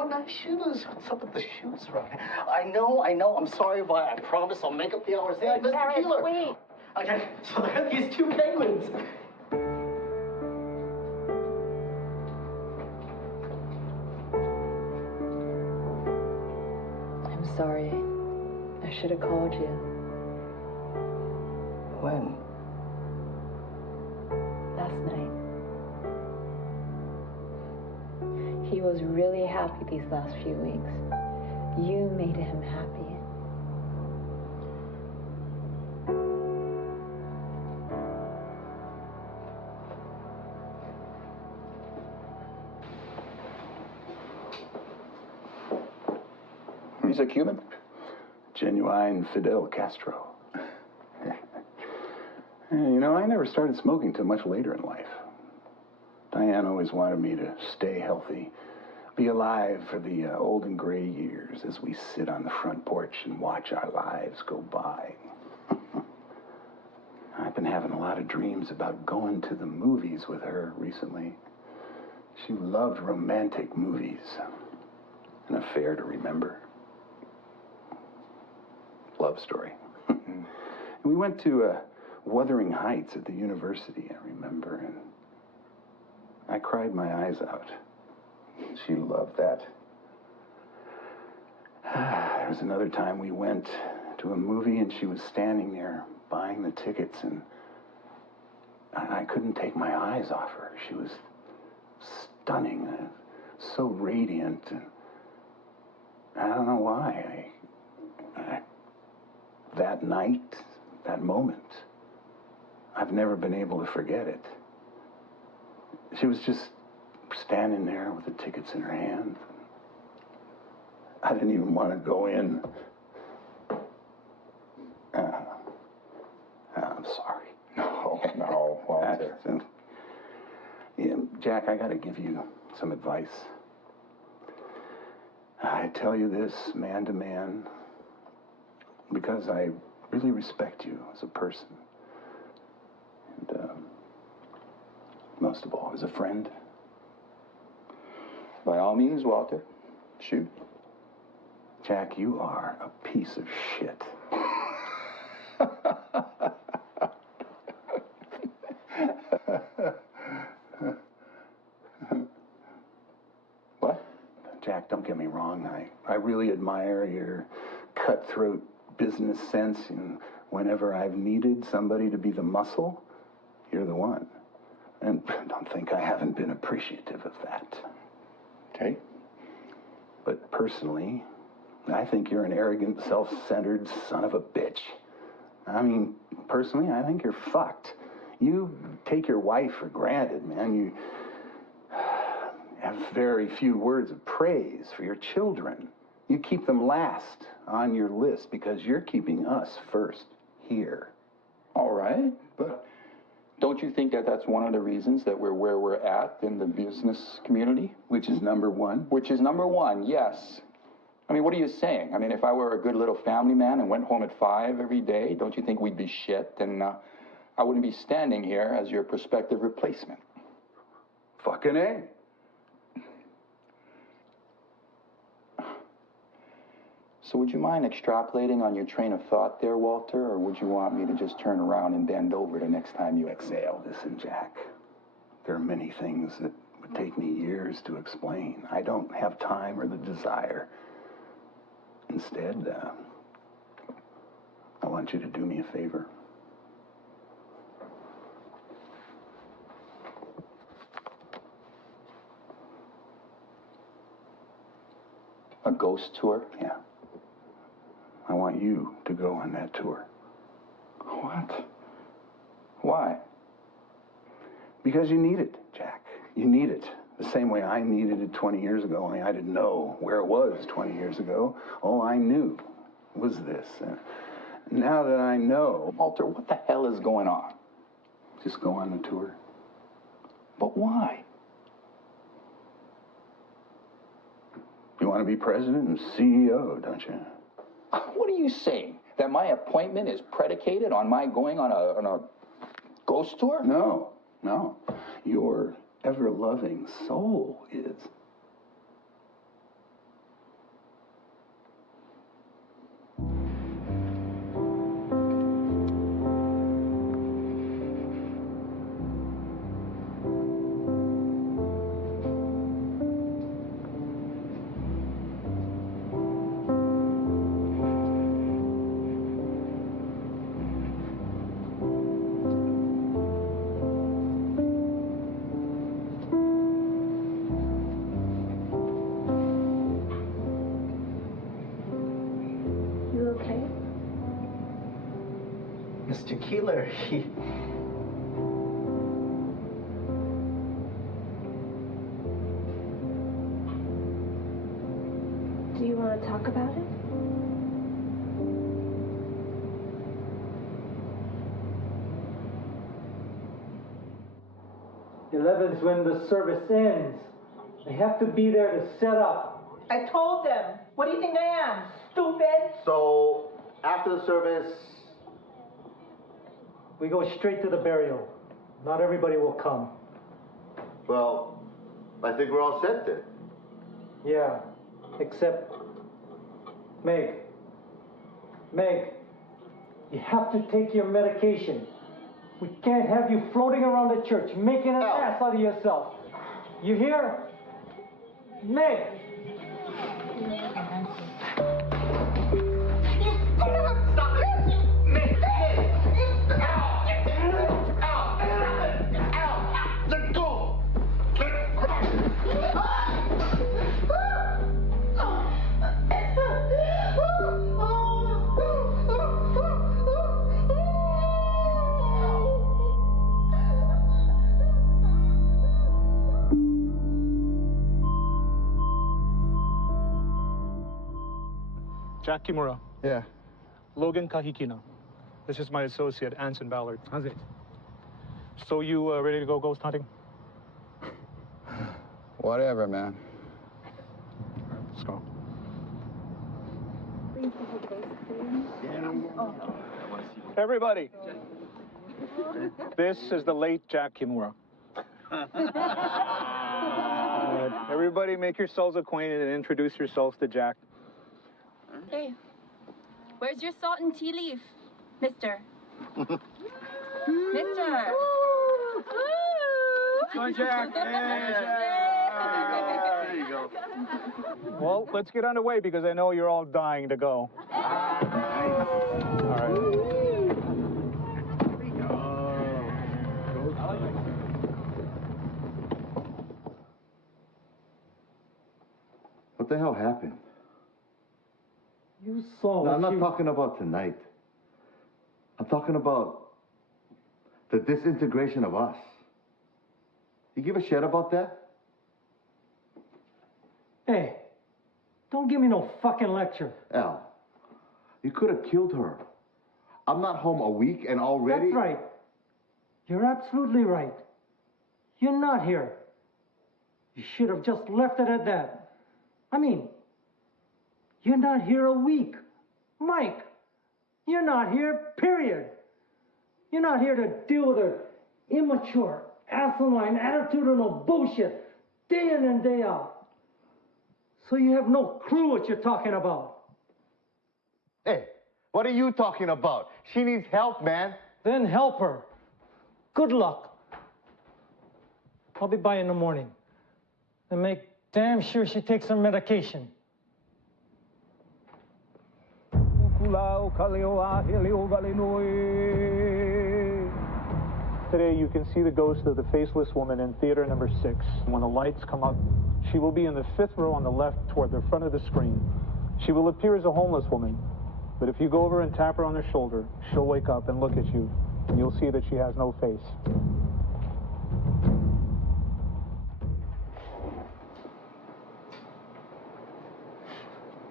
Oh, nice shoes. What's up with the shoes around here? I know. I'm sorry, Vi. I promise I'll make up the hours. Hey, Mr. Barrett, Keeler. wait. Okay, so there are these two penguins. I'm sorry. I should have called you. When? Last night. He was really happy these last few weeks. You made him happy. He's a Cuban? Genuine Fidel Castro. You know, I never started smoking till much later in life. Diane always wanted me to stay healthy, be alive for the old and gray years as we sit on the front porch and watch our lives go by. I've been having a lot of dreams about going to the movies with her recently. She loved romantic movies. An affair to remember. Love story. And we went to Wuthering Heights at the university, I remember, and I cried my eyes out. She loved that. There was another time we went to a movie and she was standing there buying the tickets, and I couldn't take my eyes off her. She was stunning, so radiant, and I don't know why. That night, that moment, I've never been able to forget it. She was just standing there with the tickets in her hand. I didn't even want to go in. I'm sorry. No, Walter. Yeah, Jack, I got to give you some advice. I tell you this man to man because I really respect you as a person. And most of all, as a friend. By all means, Walter. Shoot. Jack, you are a piece of shit. What? Jack, don't get me wrong. I really admire your cutthroat business sense, and whenever I've needed somebody to be the muscle, you're the one. And don't think I haven't been appreciative of that. Okay. But personally, I think you're an arrogant, self-centered son of a bitch. I mean, personally, I think you're fucked. You take your wife for granted, man. You have very few words of praise for your children. You keep them last on your list because you're keeping us first here. All right, but don't you think that that's one of the reasons that we're where we're at in the business community? Which is number one? Which is number one, yes. I mean, what are you saying? I mean, if I were a good little family man and went home at 5 every day, don't you think we'd be shit? And I wouldn't be standing here as your prospective replacement. Fucking A. So would you mind extrapolating on your train of thought there, Walter? Or would you want me to just turn around and bend over the next time you exhale? Listen, Jack. There are many things that would take me years to explain. I don't have time or the desire. Instead, I want you to do me a favor. A ghost tour? Yeah. I want you to go on that tour. What? Why? Because you need it, Jack. You need it. The same way I needed it 20 years ago, only I didn't know where it was 20 years ago. All I knew was this. Now that I know... Walter, what the hell is going on? Just go on the tour. But why? You want to be president and CEO, don't you? What are you saying? That my appointment is predicated on my going on a ghost tour? No, no. Your ever-loving soul is. Mr. Keeler, he... Do you want to talk about it? "11's when the service ends. They have to be there to set up." I told them. What do you think I am? Stupid? So, after the service... We go straight to the burial. Not everybody will come. Well, I think we're all set then. Yeah, except Meg. Meg, you have to take your medication. We can't have you floating around the church making an ass out of yourself. You hear? Meg! Jack Kimura. Yeah. Logan Kahikina. This is my associate, Anson Ballard. How's it? So you ready to go ghost hunting? Whatever, man. Let's go. Everybody, this is the late Jack Kimura. Everybody make yourselves acquainted and introduce yourselves to Jack. Hey, where's your salt and tea leaf, mister? Mister! Hi, Jack. There you go. Well, let's get underway because I know you're all dying to go. All right. What the hell happened? You saw No, what I'm not you... talking about tonight. I'm talking about the disintegration of us. You give a shit about that? Hey, don't give me no fucking lecture. Al, you could have killed her. I'm not home a week and already... That's right. You're absolutely right. You're not here. You should have just left it at that. I mean, you're not here a week. Mike, you're not here, period. You're not here to deal with her immature, asinine, attitudinal bullshit day in and day out. So you have no clue what you're talking about. Hey, what are you talking about? She needs help, man. Then help her. Good luck. I'll be by in the morning. And make damn sure she takes her medication. Today you can see the ghost of the faceless woman in theater number 6. When the lights come up, she will be in the 5th row on the left toward the front of the screen. She will appear as a homeless woman, but if you go over and tap her on her shoulder, she'll wake up and look at you, and you'll see that she has no face.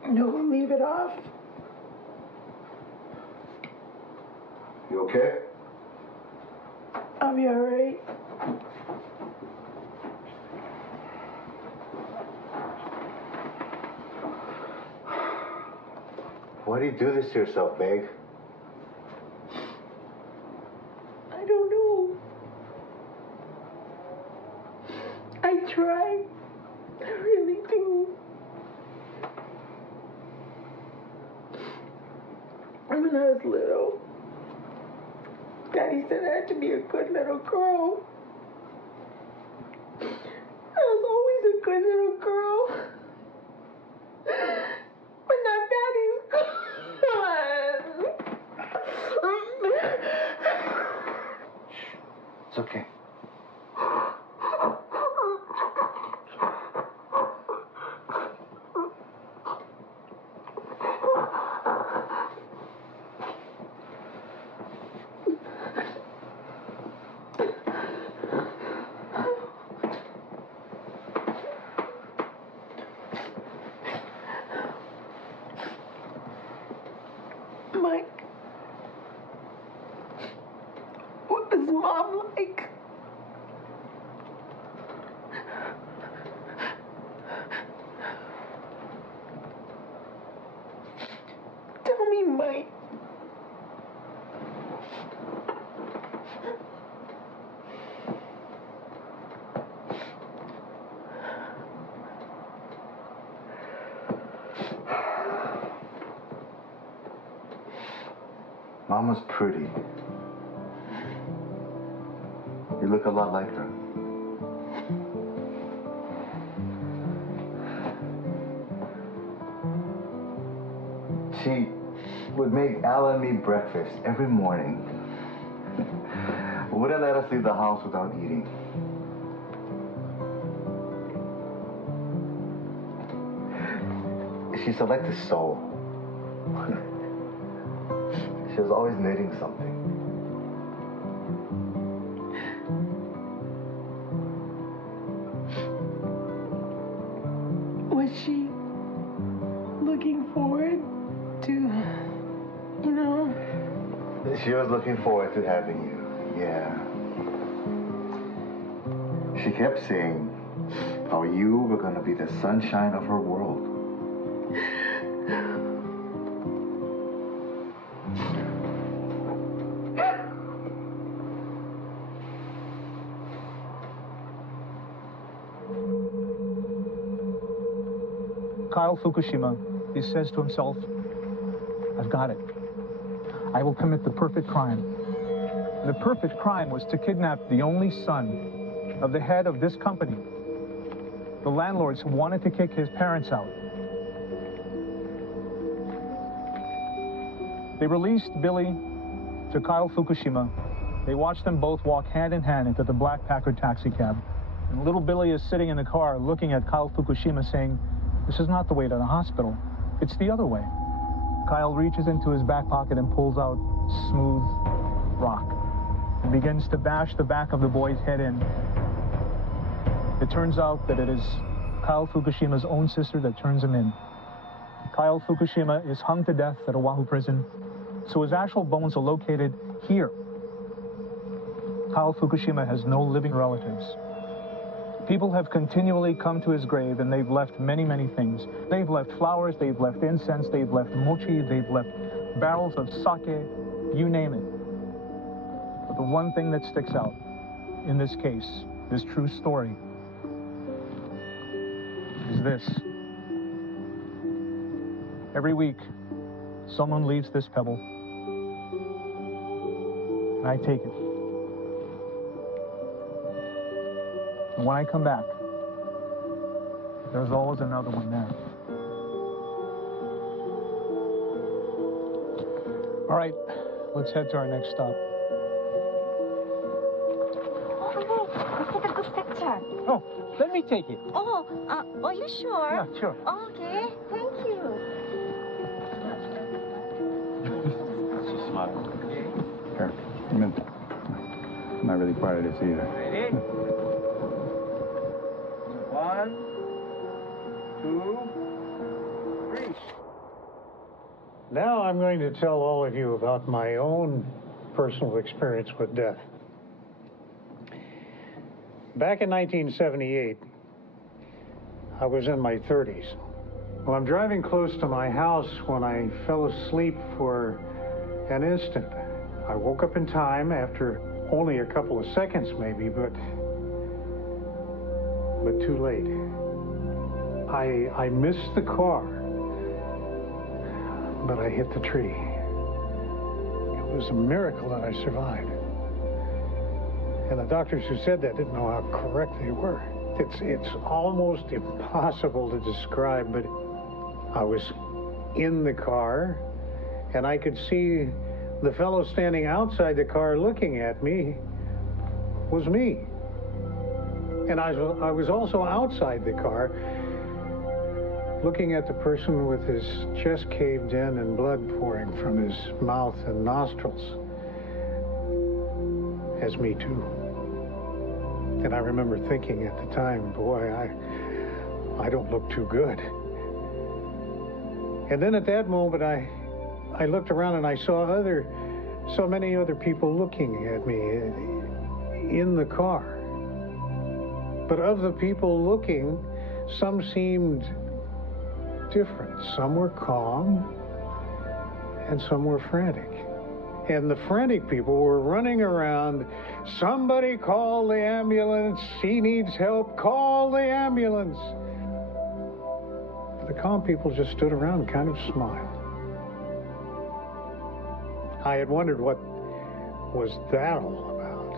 No, leave it off. You okay? I'll be all right. Why do you do this to yourself, Meg? I don't know. I try. I really do. When I was little, Daddy said I had to be a good little girl. I was always a good little girl. But not Daddy's. It's okay. Mike, what was Mom like? Tell me, Mike. Mama's pretty. You look a lot like her. She would make Al and me breakfast every morning. Wouldn't let us leave the house without eating. She selected soul. She was always knitting something. Was she looking forward to, you know? She was looking forward to having you, yeah. She kept saying how you were gonna be the sunshine of her world. Kyle Fukushima, he says to himself, I've got it. I will commit the perfect crime. The perfect crime was to kidnap the only son of the head of this company. The landlords wanted to kick his parents out. They released Billy to Kyle Fukushima. They watched them both walk hand in hand into the black Packard taxi cab. And little Billy is sitting in the car looking at Kyle Fukushima saying, this is not the way to the hospital. It's the other way. Kyle reaches into his back pocket and pulls out smooth rock and begins to bash the back of the boy's head in. It turns out that it is Kyle Fukushima's own sister that turns him in. Kyle Fukushima is hung to death at Oahu prison, so his actual bones are located here. Kyle Fukushima has no living relatives. People have continually come to his grave and they've left many, many things. They've left flowers, they've left incense, they've left mochi, they've left barrels of sake, you name it. But the one thing that sticks out in this case, this true story, is this. Every week, someone leaves this pebble, and I take it. And when I come back, there's always another one there. All right, let's head to our next stop. Let's take a good picture. Oh, let me take it. Oh, are you sure? Yeah, sure. Okay, thank you. She's smiling. Here, I'm not really part of this either. Ready? 1, 2, 3. Now I'm going to tell all of you about my own personal experience with death. Back in 1978, I was in my 30s. Well, I'm driving close to my house when I fell asleep for an instant. I woke up in time after only a couple of seconds maybe, but too late. I missed the car, but I hit the tree. It was a miracle that I survived. And the doctors who said that didn't know how correct they were. It's almost impossible to describe, but I was in the car, and I could see the fellow standing outside the car looking at me was me. And I was also outside the car, looking at the person with his chest caved in and blood pouring from his mouth and nostrils, as me too. And I remember thinking at the time, boy, I don't look too good. And then at that moment, I looked around and I saw so many other people looking at me in the car. But of the people looking, some seemed different. Some were calm, and some were frantic. And the frantic people were running around, somebody call the ambulance, he needs help, call the ambulance. The calm people just stood around and kind of smiled. I had wondered what was that all about,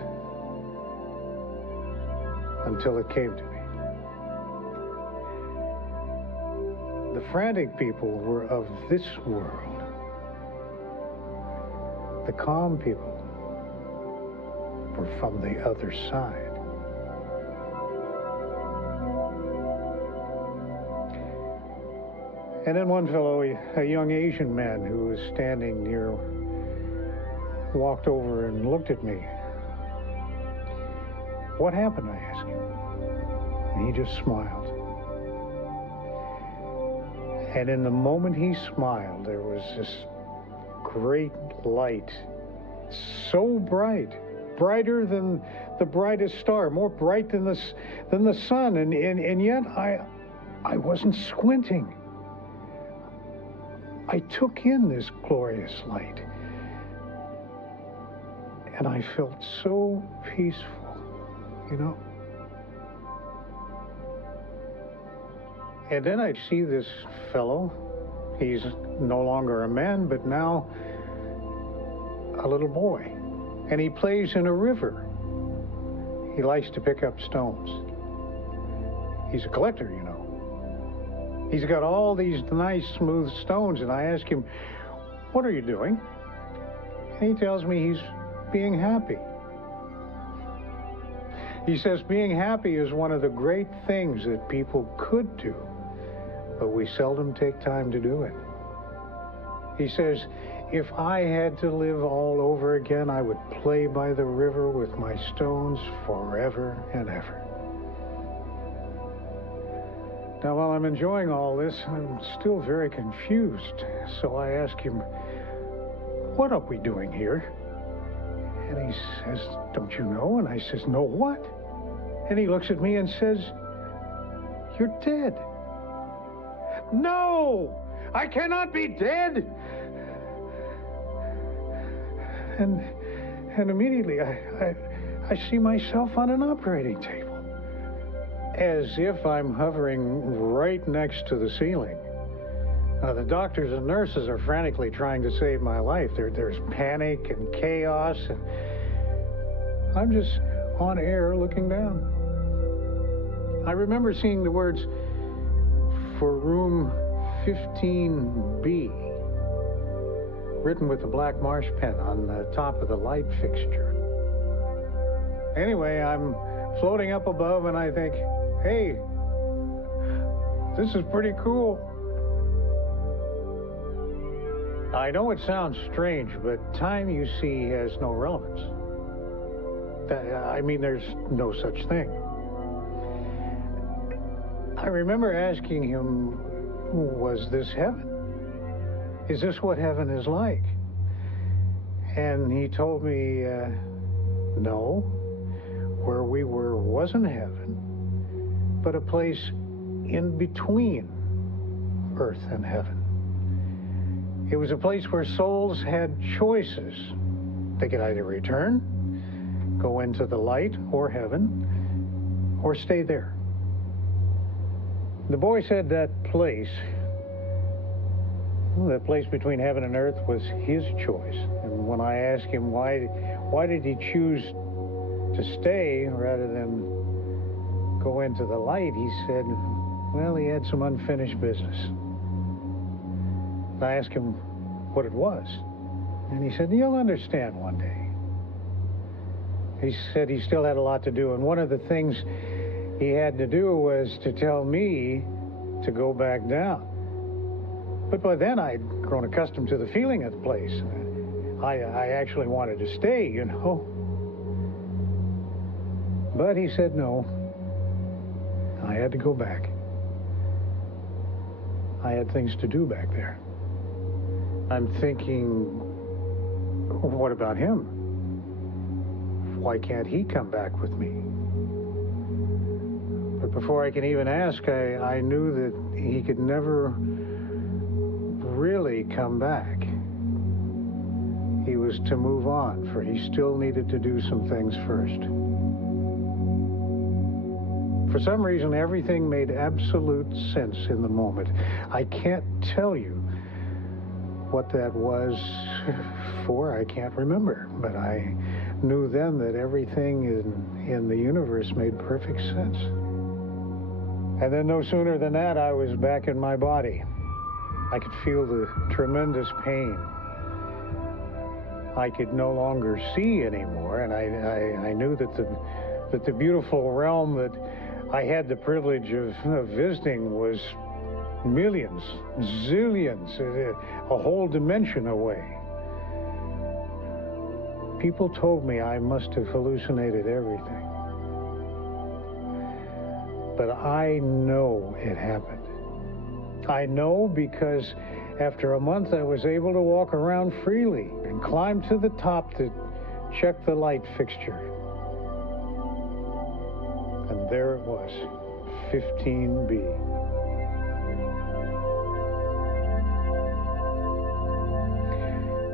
until it came to me. The frantic people were of this world. The calm people were from the other side. And then one fellow, a young Asian man who was standing near, walked over and looked at me. What happened, I asked him. And he just smiled. And in the moment he smiled, there was this great light, so bright, brighter than the brightest star, more bright than the sun, and yet I wasn't squinting. I took in this glorious light, and I felt so peaceful, you know. And then I see this fellow. He's no longer a man, but now a little boy. And he plays in a river. He likes to pick up stones. He's a collector, you know. He's got all these nice, smooth stones, and I ask him, what are you doing? And he tells me he's being happy. He says being happy is one of the great things that people could do, but we seldom take time to do it. He says, if I had to live all over again, I would play by the river with my stones forever and ever. Now, while I'm enjoying all this, I'm still very confused. So I ask him, what are we doing here? And he says, don't you know? And I says, no, what? And he looks at me and says, you're dead. No, I cannot be dead. And immediately I see myself on an operating table, as if I'm hovering right next to the ceiling. Now, the doctors and nurses are frantically trying to save my life. There's panic and chaos, and I'm just on air looking down. I remember seeing the words, for room 15B, written with a black marsh pen on the top of the light fixture. Anyway, I'm floating up above and I think, hey, this is pretty cool. I know it sounds strange, but time, you see, has no relevance. I mean, there's no such thing. I remember asking him, was this heaven? is this what heaven is like? And he told me, no, where we were wasn't heaven, but a place in between earth and heaven. It was a place where souls had choices. They could either return, go into the light or heaven, or stay there. The boy said that place between heaven and earth was his choice. And when I asked him why did he choose to stay rather than go into the light, he said, well, he had some unfinished business. I asked him what it was, and he said, you'll understand one day. He said he still had a lot to do, and one of the things he had to do was to tell me to go back down. But by then I'd grown accustomed to the feeling of the place. I actually wanted to stay, you know. But he said no. I had to go back. I had things to do back there. I'm thinking, what about him? Why can't he come back with me? But before I can even ask, I knew that he could never really come back. He was to move on, for he still needed to do some things first. For some reason, everything made absolute sense in the moment. I can't tell you what that was for. I can't remember. But I knew then that everything in the universe made perfect sense. And then no sooner than that, I was back in my body. I could feel the tremendous pain. I could no longer see anymore, and I knew that the beautiful realm that I had the privilege of visiting was millions, zillions, a whole dimension away. People told me I must have hallucinated everything. But I know it happened. I know because after a month I was able to walk around freely and climb to the top to check the light fixture. And there it was, 15B.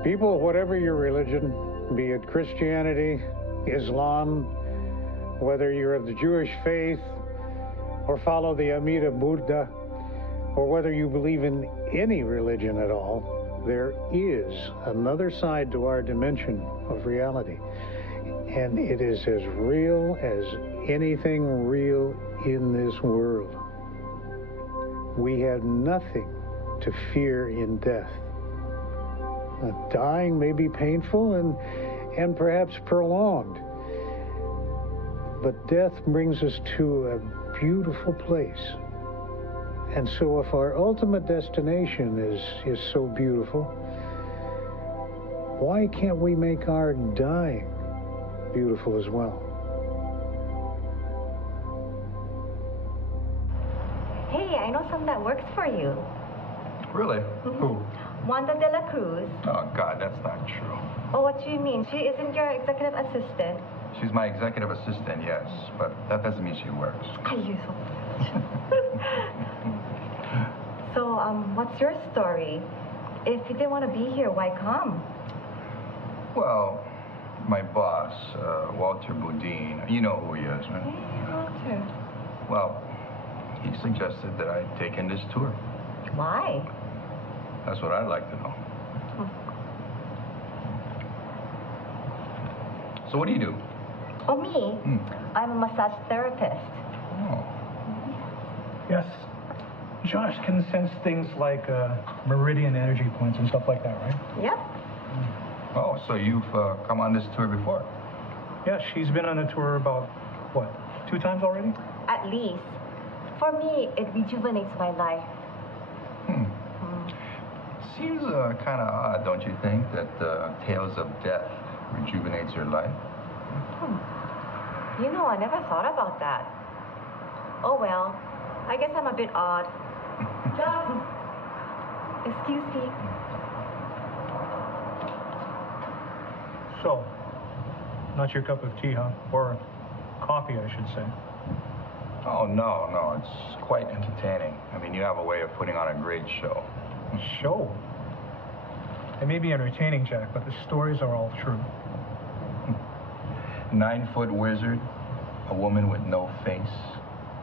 People, whatever your religion, be it Christianity, Islam, whether you're of the Jewish faith or follow the Amida Buddha, or whether you believe in any religion at all, there is another side to our dimension of reality. And it is as real as anything real in this world. We have nothing to fear in death. Dying may be painful and perhaps prolonged, but death brings us to a beautiful place. And so if our ultimate destination is so beautiful, why can't we make our dying beautiful as well? Hey, I know someone that works for you. Really? Who? Wanda de la Cruz. Oh, God, that's not true. Oh, what do you mean? She isn't your executive assistant. She's my executive assistant, yes, but that doesn't mean she works. So, what's your story? If you didn't want to be here, why come? Well, my boss, Walter Boudin, you know who he is, right? Hey, Walter. Well, he suggested that I take in this tour. Why? That's what I'd like to know. So what do you do? Oh, me? I'm a massage therapist. Oh. Yes. Josh can sense things like meridian energy points and stuff like that, right? Yep. Oh, so you've come on this tour before? Yeah, she's been on the tour about, what, 2 times already? At least. For me, it rejuvenates my life. Seems kind of odd, don't you think, that Tales of Death rejuvenates your life? You know, I never thought about that. Oh, well, I guess I'm a bit odd. Excuse me. So, not your cup of tea, huh? Or coffee, I should say. Oh, no, it's quite entertaining. I mean, you have a way of putting on a great show. Show? It may be entertaining, Jack, but the stories are all true. 9-foot wizard, a woman with no face.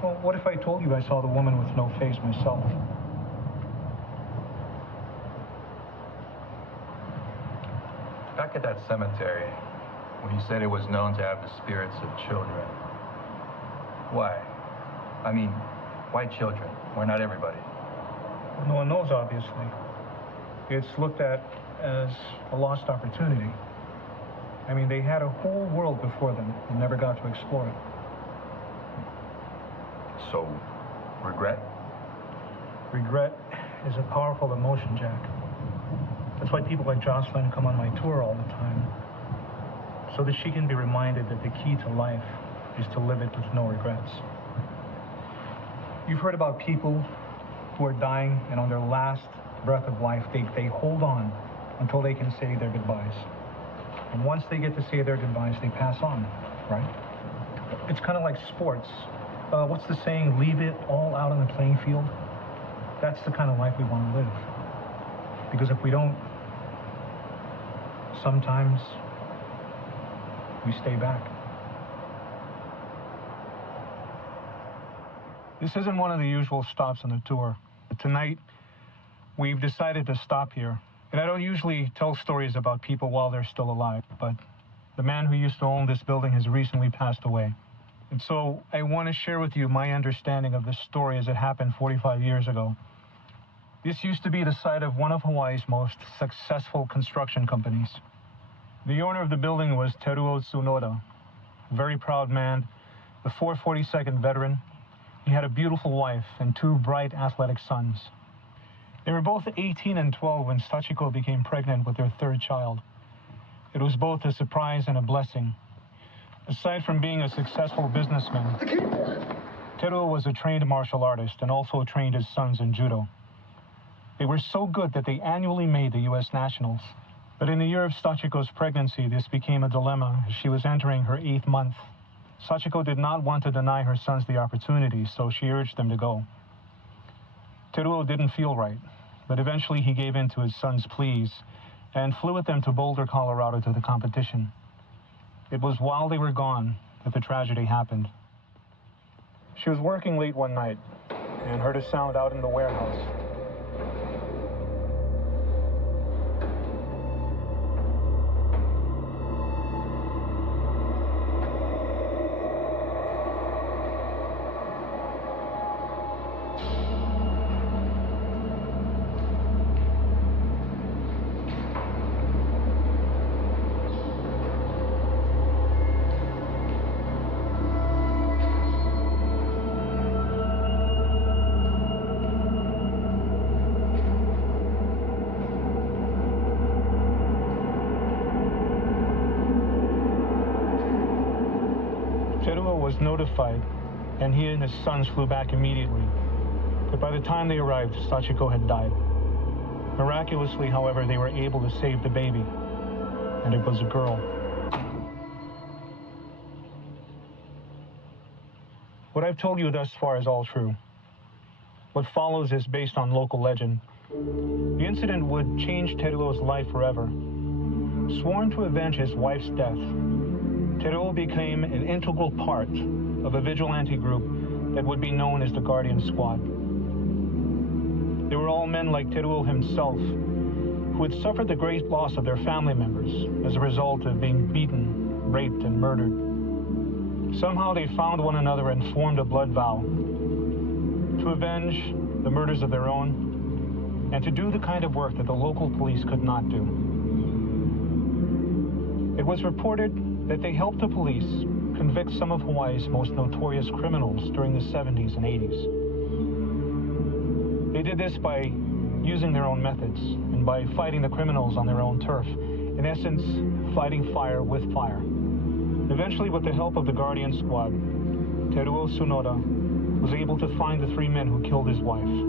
Well, what if I told you I saw the woman with no face myself? Back at that cemetery, where you said it was known to have the spirits of children. Why? I mean, why children? Why not everybody? Well, no one knows, obviously. It's looked at as a lost opportunity. I mean, they had a whole world before them and never got to explore it. So, regret? Regret is a powerful emotion, Jack. That's why people like Jocelyn come on my tour all the time. So that she can be reminded that the key to life is to live it with no regrets. You've heard about people who are dying and on their last breath of life, they hold on until they can say their goodbyes. And once they get to say their goodbyes, they pass on, right? It's kind of like sports. What's the saying? Leave it all out on the playing field. That's the kind of life we want to live. Because if we don't, sometimes we stay back. This isn't one of the usual stops on the tour. But tonight, we've decided to stop here. And I don't usually tell stories about people while they're still alive, but the man who used to own this building has recently passed away. And so I want to share with you my understanding of this story as it happened 45 years ago. This used to be the site of one of Hawaii's most successful construction companies. The owner of the building was Teruo Tsunoda, a very proud man, the 442nd veteran. He had a beautiful wife and 2 bright, athletic sons. They were both 18 and 12 when Sachiko became pregnant with their 3rd child. It was both a surprise and a blessing. Aside from being a successful businessman, Teruo was a trained martial artist and also trained his sons in judo. They were so good that they annually made the U.S. Nationals. But in the year of Sachiko's pregnancy, this became a dilemma as she was entering her 8th month. Sachiko did not want to deny her sons the opportunity, so she urged them to go. Teruo didn't feel right, but eventually he gave in to his sons' pleas and flew with them to Boulder, Colorado to the competition. It was while they were gone that the tragedy happened. She was working late one night and heard a sound out in the warehouse. Teruo was notified, and he and his sons flew back immediately. But by the time they arrived, Sachiko had died. Miraculously, however, they were able to save the baby, and it was a girl. What I've told you thus far is all true. What follows is based on local legend. The incident would change Teruo's life forever. Sworn to avenge his wife's death, Teruo became an integral part of a vigilante group that would be known as the Guardian Squad. They were all men like Teruo himself, who had suffered the great loss of their family members as a result of being beaten, raped, and murdered. Somehow they found one another and formed a blood vow to avenge the murders of their own and to do the kind of work that the local police could not do. It was reported that they helped the police convict some of Hawaii's most notorious criminals during the 70s and 80s. They did this by using their own methods and by fighting the criminals on their own turf. In essence, fighting fire with fire. Eventually, with the help of the Guardian Squad, Teruo Tsunoda was able to find the 3 men who killed his wife.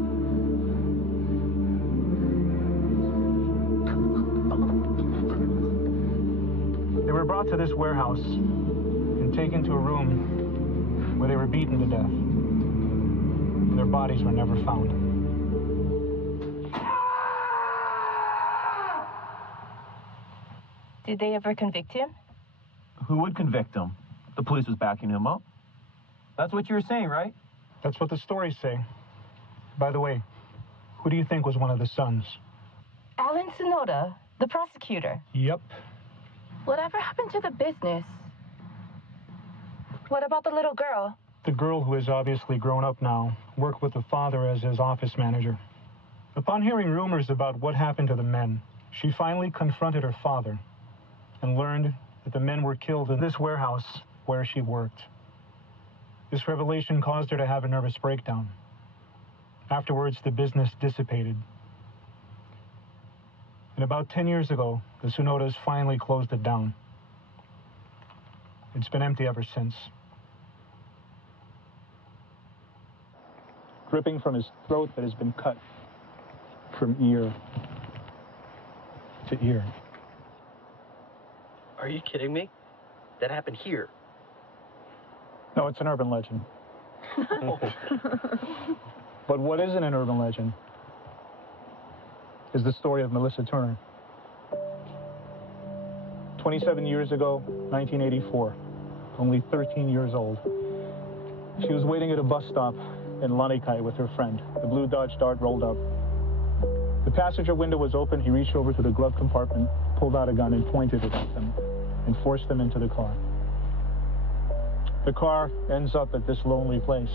brought to this warehouse and taken to a room where they were beaten to death. And their bodies were never found. Did they ever convict him? Who would convict him? The police was backing him up. That's what you were saying, right? That's what the stories say. By the way, who do you think was one of the sons? Alan Sonoda, the prosecutor. Yep. Whatever happened to the business? What about the little girl? The girl, who is obviously grown up now, worked with the father as his office manager. Upon hearing rumors about what happened to the men, she finally confronted her father and learned that the men were killed in this warehouse where she worked. This revelation caused her to have a nervous breakdown. Afterwards, the business dissipated. And about 10 years ago, the Sonodas finally closed it down. It's been empty ever since. Dripping from his throat that has been cut from ear to ear. Are you kidding me? That happened here. No, it's an urban legend. But what isn't an urban legend is the story of Melissa Turner. 27 years ago, 1984, only 13 years old. She was waiting at a bus stop in Lanikai with her friend. The blue Dodge Dart rolled up. The passenger window was open. He reached over to the glove compartment, pulled out a gun, and pointed it at them, and forced them into the car. The car ends up at this lonely place.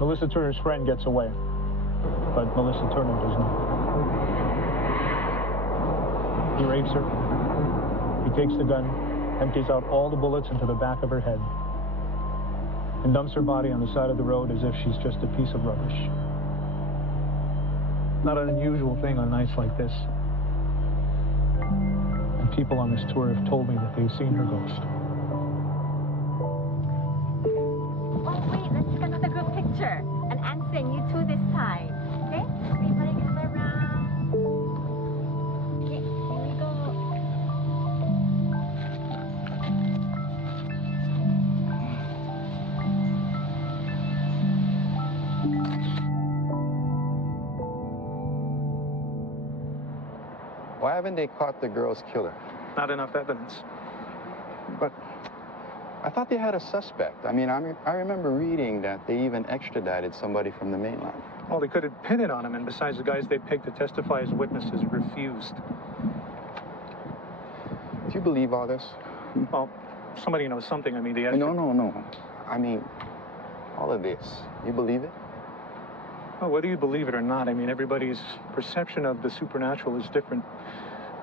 Melissa Turner's friend gets away, but Melissa Turner does not. He rapes her. He takes the gun, empties out all the bullets into the back of her head, and dumps her body on the side of the road as if she's just a piece of rubbish. Not an unusual thing on nights like this. And people on this tour have told me that they've seen her ghost. Oh, wait, let's take another group picture. And Anson, you two this time. Okay? Everybody come around. Okay, here we go. Why haven't they caught the girl's killer? Not enough evidence. But I thought they had a suspect. I mean, I remember reading that they even extradited somebody from the mainland. Well, they could have pinned it on him, and besides, the guys they picked to testify as witnesses refused. Do you believe all this? Well, somebody knows something. I mean, the No. I mean, all of this. You believe it? Well, whether you believe it or not, I mean, everybody's perception of the supernatural is different.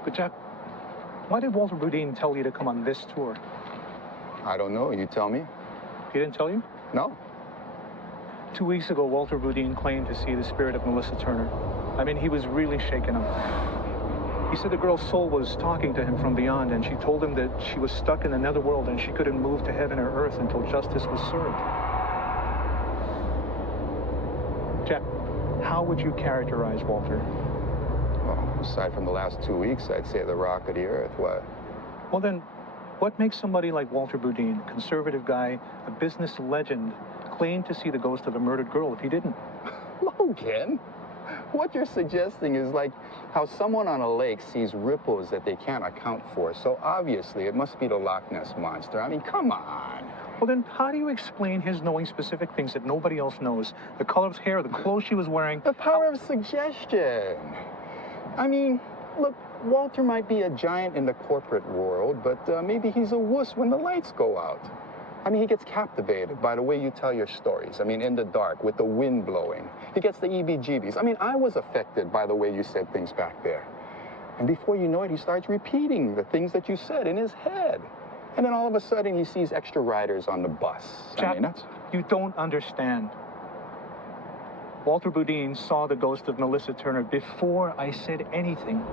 But, Jack, why did Walter Boudin tell you to come on this tour? I don't know. You tell me. He didn't tell you? No. 2 weeks ago, Walter Boudin claimed to see the spirit of Melissa Turner. I mean, he was really shaken up. He said the girl's soul was talking to him from beyond, and she told him that she was stuck in another world and she couldn't move to heaven or earth until justice was served. Jack, how would you characterize Walter? Well, aside from the last 2 weeks, I'd say the rock of the earth. What? Well, then, what makes somebody like Walter Boudin, conservative guy, a business legend, claim to see the ghost of a murdered girl if he didn't? Logan, what you're suggesting is like how someone on a lake sees ripples that they can't account for. So obviously, it must be the Loch Ness Monster. I mean, come on. Well, then, how do you explain his knowing specific things that nobody else knows? The color of his hair, the clothes she was wearing. The power of suggestion. I mean, look, Walter might be a giant in the corporate world, but maybe he's a wuss when the lights go out. I mean, he gets captivated by the way you tell your stories. I mean, in the dark, with the wind blowing. He gets the EBGBs. I mean, I was affected by the way you said things back there. And before you know it, he starts repeating the things that you said in his head. And then all of a sudden, he sees extra riders on the bus. Jack, you don't understand. Walter Boudin saw the ghost of Melissa Turner before I said anything.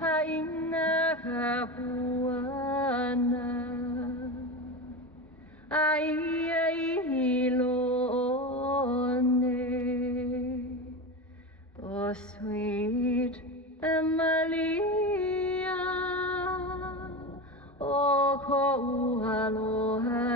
Haina kapuana ai lone oh sweet Emilia oh ko aloha.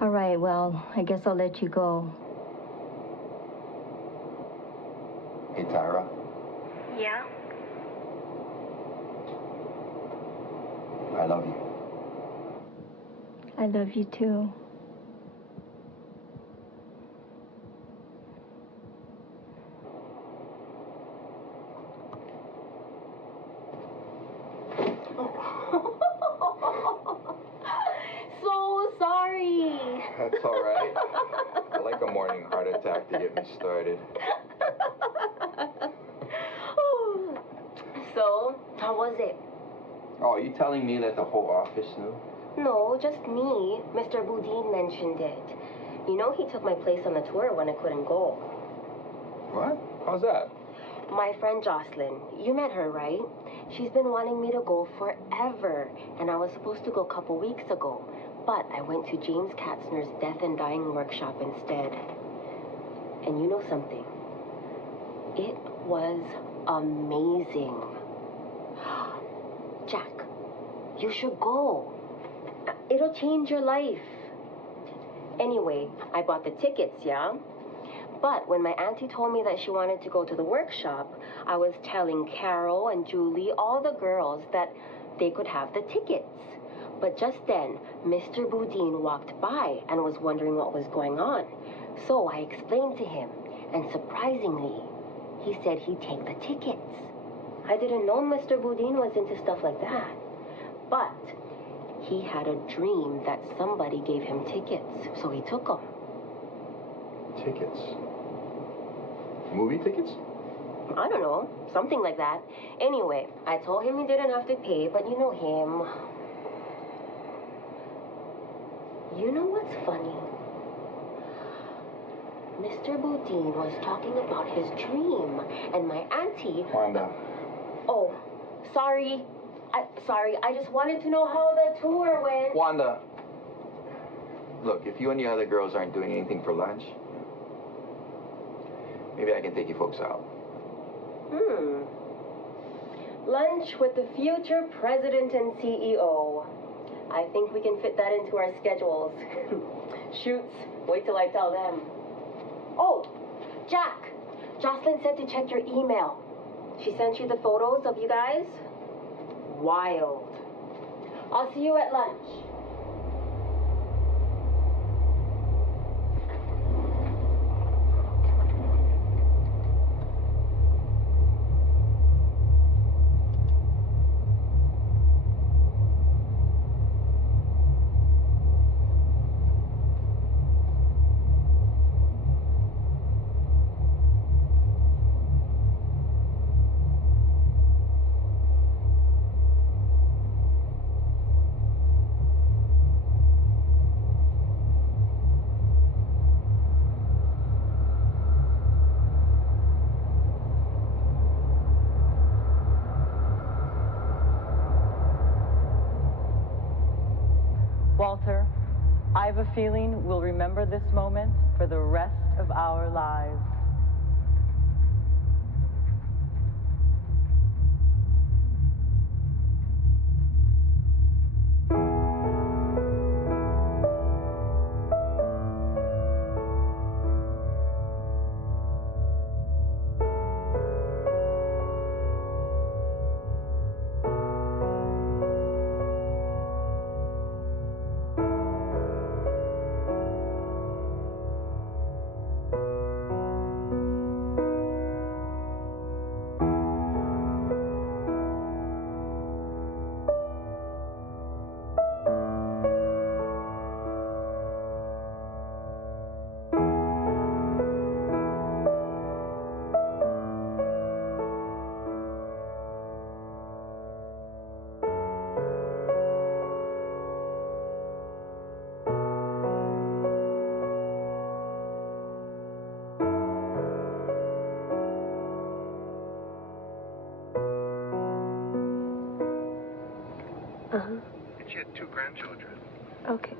All right, well, I guess I'll let you go. Hey, Tyra. Yeah? I love you. I love you too. So sorry. That's all right. I like a morning heart attack to get me started. So, how was it? Oh, are you telling me that the whole office knew? No, just me. Mr. Boudin mentioned it. You know he took my place on the tour when I couldn't go. What? How's that? My friend Jocelyn, you met her, right? She's been wanting me to go forever, and I was supposed to go a couple weeks ago. But I went to James Katzner's Death and Dying workshop instead. And you know something? It was amazing. Jack, you should go. It'll change your life. Anyway, I bought the tickets, yeah? But when my auntie told me that she wanted to go to the workshop, I was telling Carol and Julie, all the girls, that they could have the tickets. But just then, Mr. Boudin walked by and was wondering what was going on. So I explained to him, and surprisingly, he said he'd take the tickets. I didn't know Mr. Boudin was into stuff like that. But he had a dream that somebody gave him tickets, so he took them. Tickets? Movie tickets? I don't know, something like that. Anyway, I told him he didn't have to pay, but you know him. You know what's funny? Mr. Boudin was talking about his dream, and my auntie... Wanda. Oh, sorry. I just wanted to know how the tour went. Wanda. Look, if you and the other girls aren't doing anything for lunch, maybe I can take you folks out. Lunch with the future president and CEO. I think we can fit that into our schedules. Shoots, wait till I tell them. Oh, Jack, Jocelyn said to check your email. She sent you the photos of you guys? Wild. I'll see you at lunch. Walter, I have a feeling we'll remember this moment for the rest of our lives. 2 grandchildren. Okay.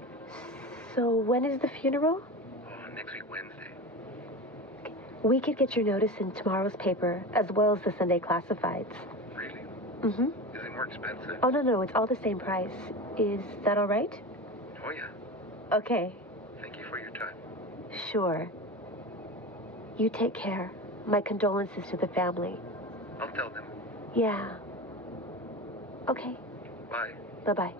So when is the funeral? Oh, next week, Wednesday. We could get your notice in tomorrow's paper, as well as the Sunday classifieds. Really? Mm-hmm. Is it more expensive? Oh, no, it's all the same price. Is that all right? Oh, yeah. Okay. Thank you for your time. Sure. You take care. My condolences to the family. I'll tell them. Yeah. Okay. Bye. Bye-bye.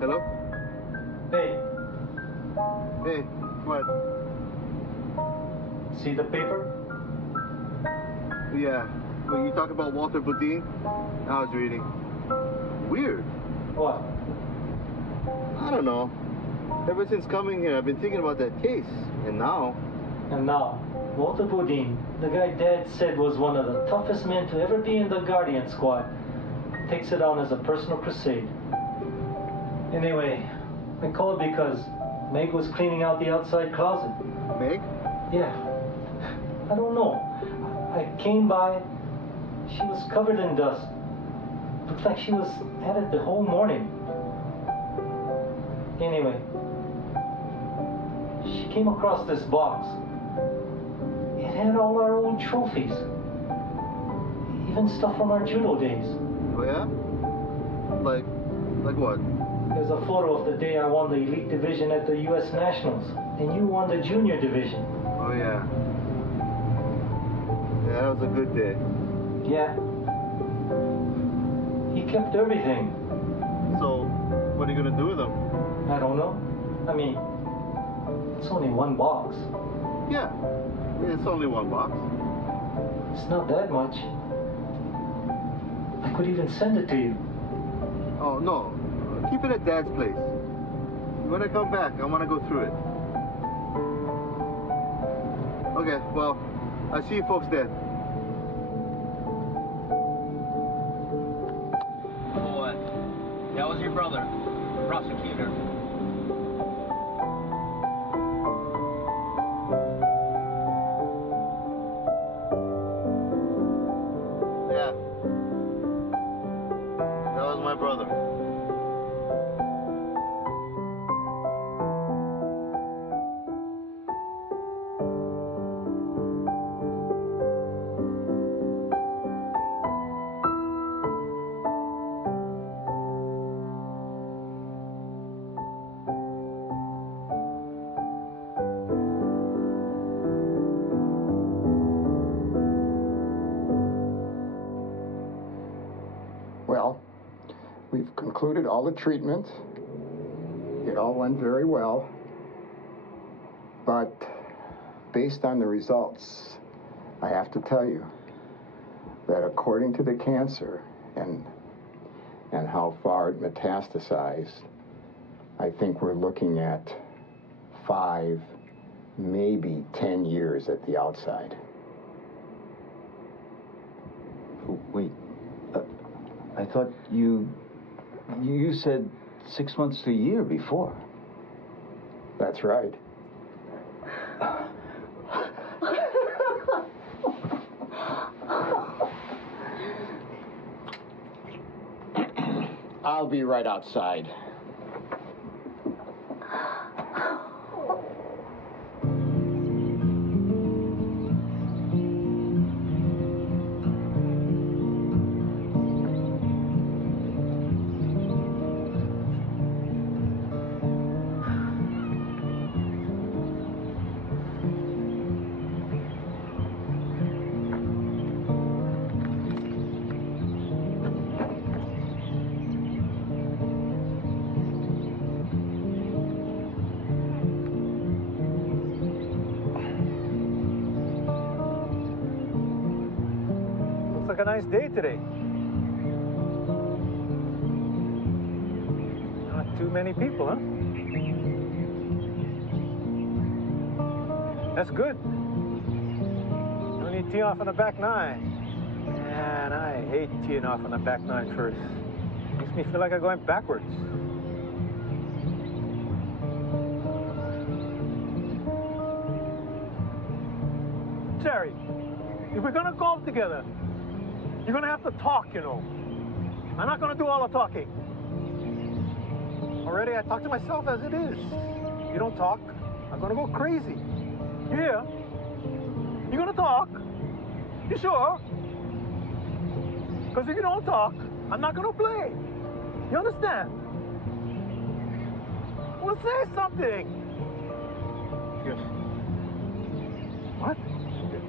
Hello? Hey, Hey, what? see the paper? Yeah. Well, you talk about Walter Boudin? I was reading. Weird. What? I don't know. Ever since coming here, I've been thinking about that case. And now... And now, Walter Boudin, the guy Dad said was one of the toughest men to ever be in the Guardian Squad, takes it on as a personal crusade. Anyway, I called because Meg was cleaning out the outside closet. Meg? Yeah. I don't know. I came by. She was covered in dust. Looked like she was at it the whole morning. Anyway, she came across this box. It had all our old trophies. Even stuff from our judo days. Oh, yeah? Like what? There's a photo of the day I won the elite division at the U.S. Nationals, and you won the junior division. Oh, yeah. Yeah, that was a good day. Yeah. He kept everything. So, what are you gonna do with them? I don't know. I mean, it's only one box. Yeah, it's only one box. It's not that much. I could even send it to you. Oh, no. Keep it at Dad's place. When I come back, I want to go through it. Okay, well, I'll see you folks then. What? That was your brother, prosecutor. Yeah. That was my brother. Well, we've concluded all the treatment. It all went very well. But based on the results, I have to tell you that according to the cancer and how far it metastasized, I think we're looking at 5, maybe 10 years at the outside. Wait. I thought you said 6 months to a year before. That's right. I'll be right outside. Looks like a nice day today. Not too many people, huh? That's good. No need tee off on the back nine. Man, I hate teeing off on the back nine first. Makes me feel like I'm going backwards. Jerry, if we're gonna golf together, you're gonna have to talk, you know. I'm not gonna do all the talking. Already, I talk to myself as it is. You don't talk, I'm gonna go crazy. Yeah. You're gonna talk? You sure? Because if you don't talk, I'm not gonna play. You understand? Well, say something. Yes. What? Yes.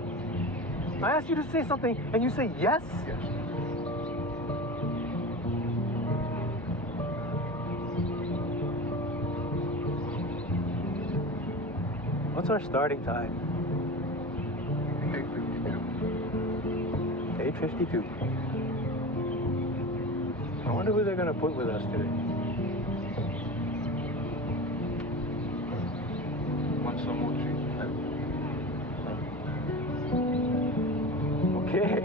I asked you to say something, and you say yes? Yes. What's our starting time? 8:52. 8:52. I wonder who they're going to put with us today. Want some more treat? Okay.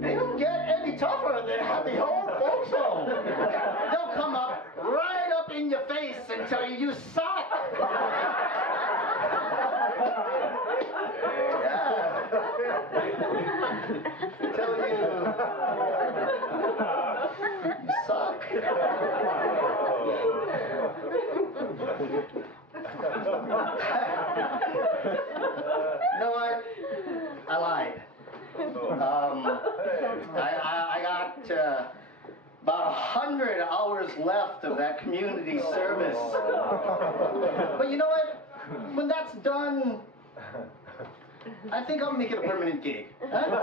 They don't get any tougher than at the old folks home. They'll come up right up in your face and tell you you suck. Yeah. Tell you you suck. You know what? I lied. I got about 100 hours left of that community service. But you know what? When that's done, I think I'll make it a permanent gig. Huh? Yeah,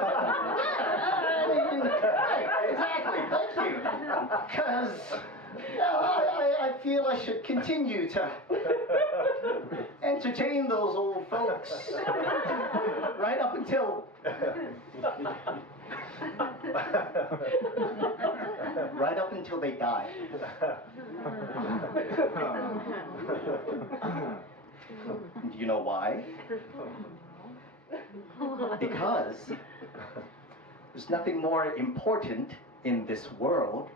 I mean, right, exactly. Thank you. Because I feel I should continue to entertain those old folks right up until they die. Do you know why? Because there's nothing more important in this world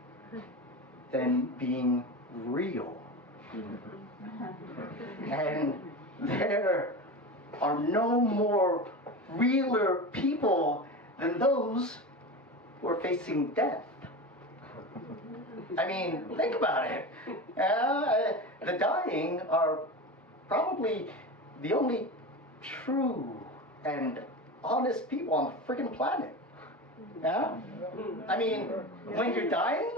than being real. And there are no more realer people than those who are facing death. I mean, think about it. The dying are probably the only true and honest people on the freaking planet. Yeah? I mean, when you're dying,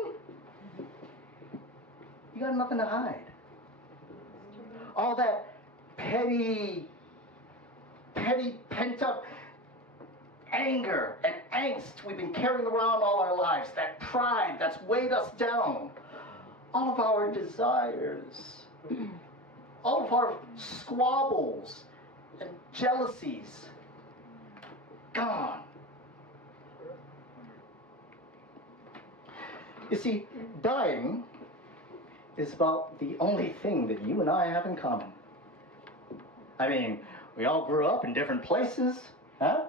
you got nothing to hide. All that petty pent-up anger and angst we've been carrying around all our lives, that pride that's weighed us down, all of our desires, all of our squabbles and jealousies, gone. You see, dying is about the only thing that you and I have in common. I mean, we all grew up in different places, huh?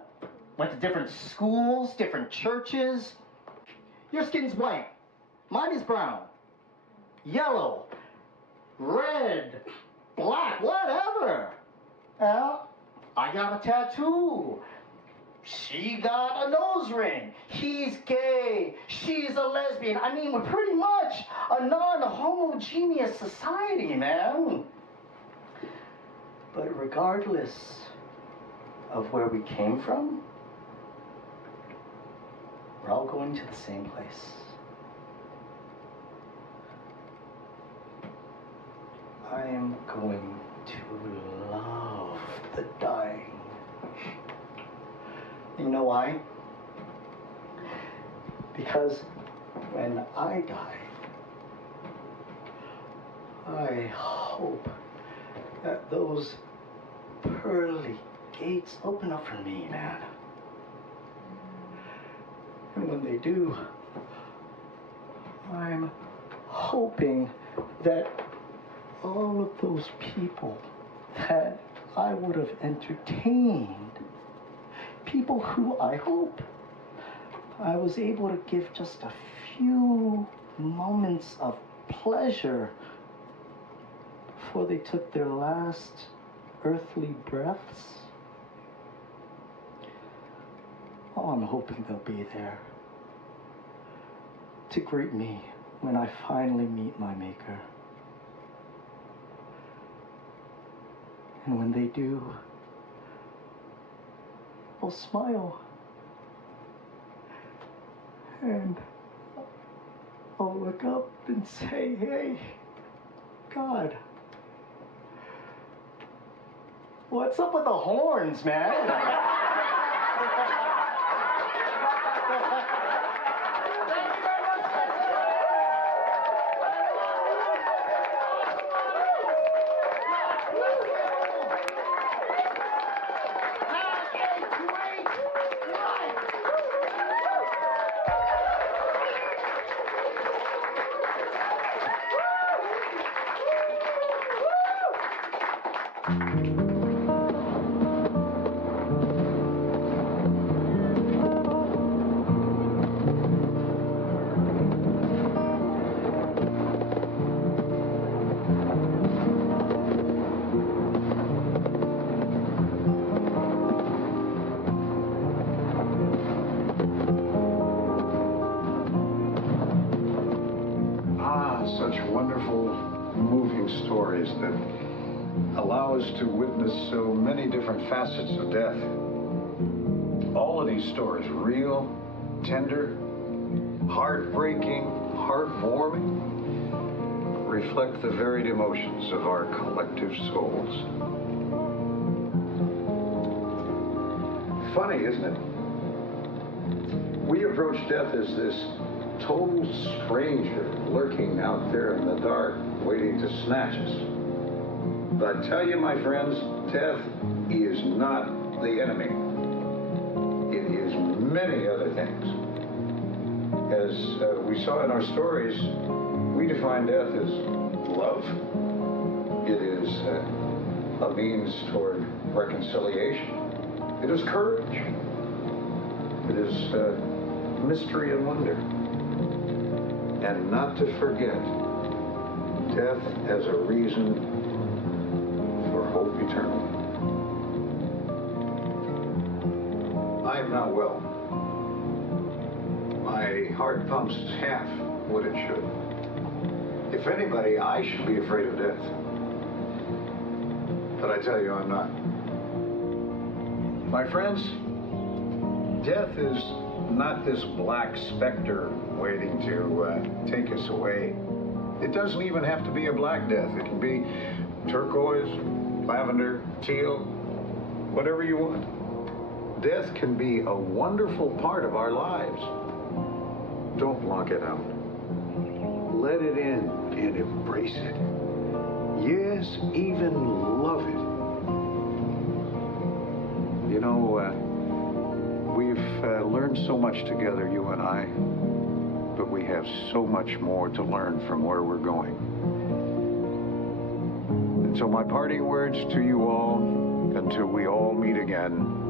Went to different schools, different churches. Your skin's white. Mine is brown. Yellow. Red. Black. Whatever. Well, I got a tattoo. She got a nose ring. He's gay. She's a lesbian. I mean, we're pretty much a non-homogeneous society, man. But regardless of where we came from, we're all going to the same place. I am going to love the dying. You know why? Because when I die, I hope that those pearly gates open up for me, man. And when they do, I'm hoping that all of those people that I would have entertained, people who I hope I was able to give just a few moments of pleasure before they took their last earthly breaths. Oh, I'm hoping they'll be there to greet me when I finally meet my Maker. And when they do, I'll smile. And I'll look up and say, hey, God, what's up with the horns, man? Such wonderful, moving stories that allow us to witness so many different facets of death. All of these stories, real, tender, heartbreaking, heartwarming, reflect the varied emotions of our collective souls. Funny, isn't it? We approach death as this total stranger lurking out there in the dark, waiting to snatch us. But I tell you, my friends, death is not the enemy. It is many other things. As we saw in our stories, we define death as love. It is a means toward reconciliation. It is courage. It is mystery and wonder. And not to forget, death as a reason for hope eternal. I am not well. My heart pumps half what it should. If anybody, I should be afraid of death. But I tell you, I'm not. My friends, death is not this black specter waiting to take us away. It doesn't even have to be a black death. It can be turquoise, lavender, teal, whatever you want. Death can be a wonderful part of our lives. Don't block it out. Let it in and embrace it. Yes, even love it. You know, we've learned so much together, you and I, but we have so much more to learn from where we're going. And so my parting words to you all, until we all meet again,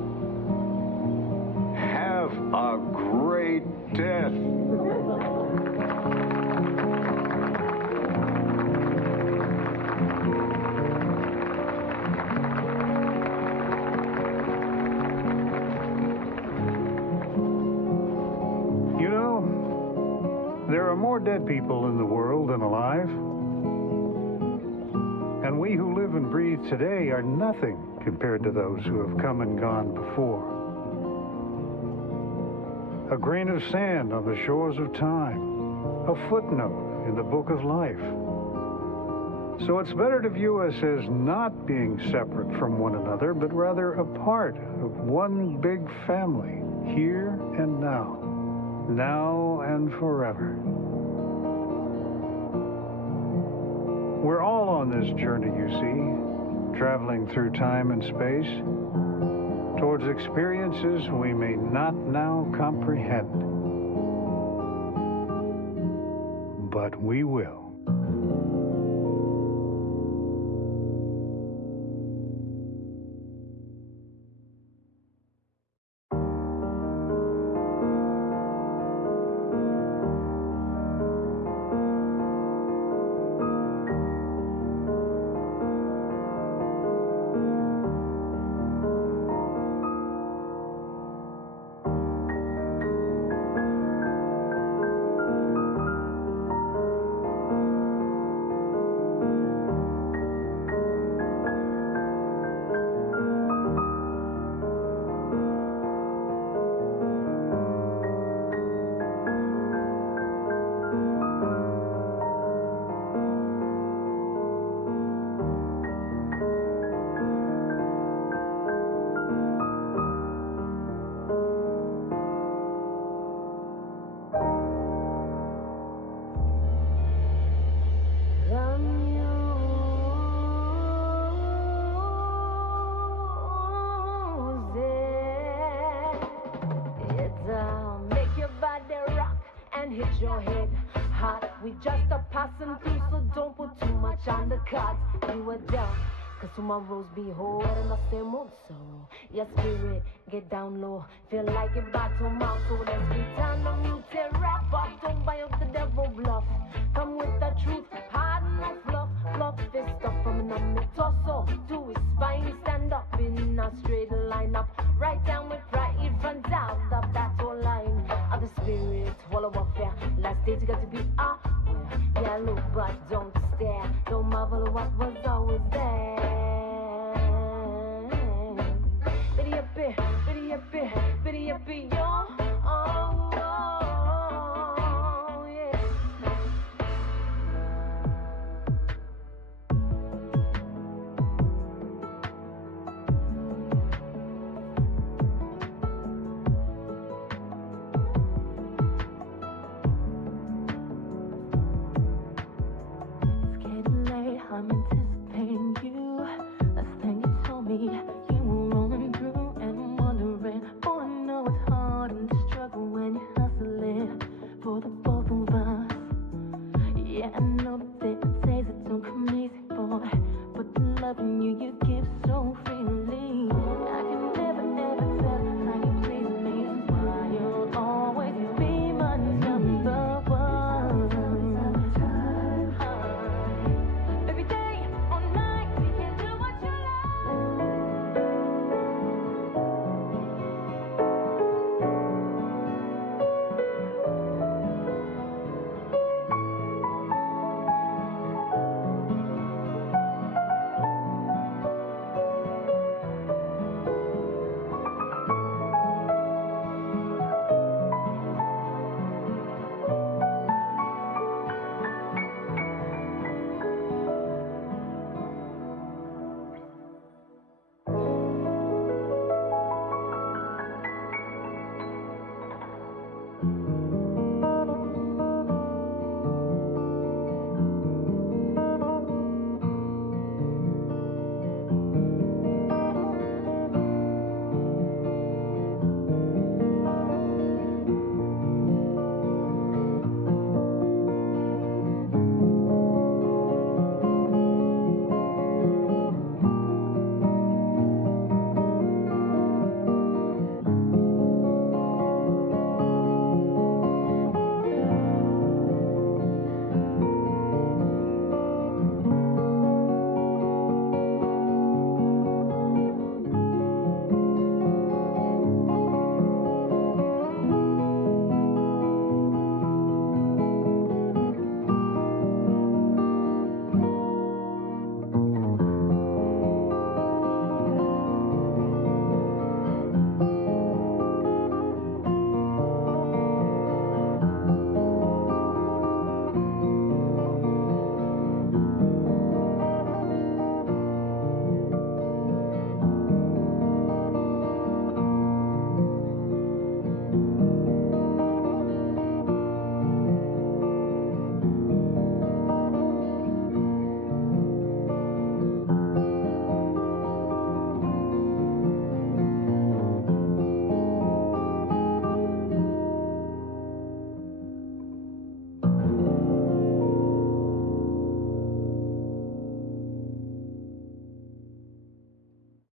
have a great death. You know, there are more dead people in the world than alive. And we who live and breathe today are nothing compared to those who have come and gone before. A grain of sand on the shores of time, a footnote in the book of life. So it's better to view us as not being separate from one another, but rather a part of one big family, here and now and forever. We're all on this journey, you see, traveling through time and space, towards experiences we may not now comprehend. But we will. Hit your head hot. We just a passing through, so don't put too much on the cards. You were down, cause tomorrow's be whole in the same mood, so your spirit get down low. Feel like it bad to mouth, so let's get on the route and wrap up. Don't buy up the devil bluff. Come with the truth, hard no fluff. Fluff this stuff from a numb torso to his spine. Stand up in a straight line up. Right down with right in front of the battle line of the spirit. Wall of warfare. Last days you got to be aware. Yeah, look, but don't stare. Don't marvel at what was always there.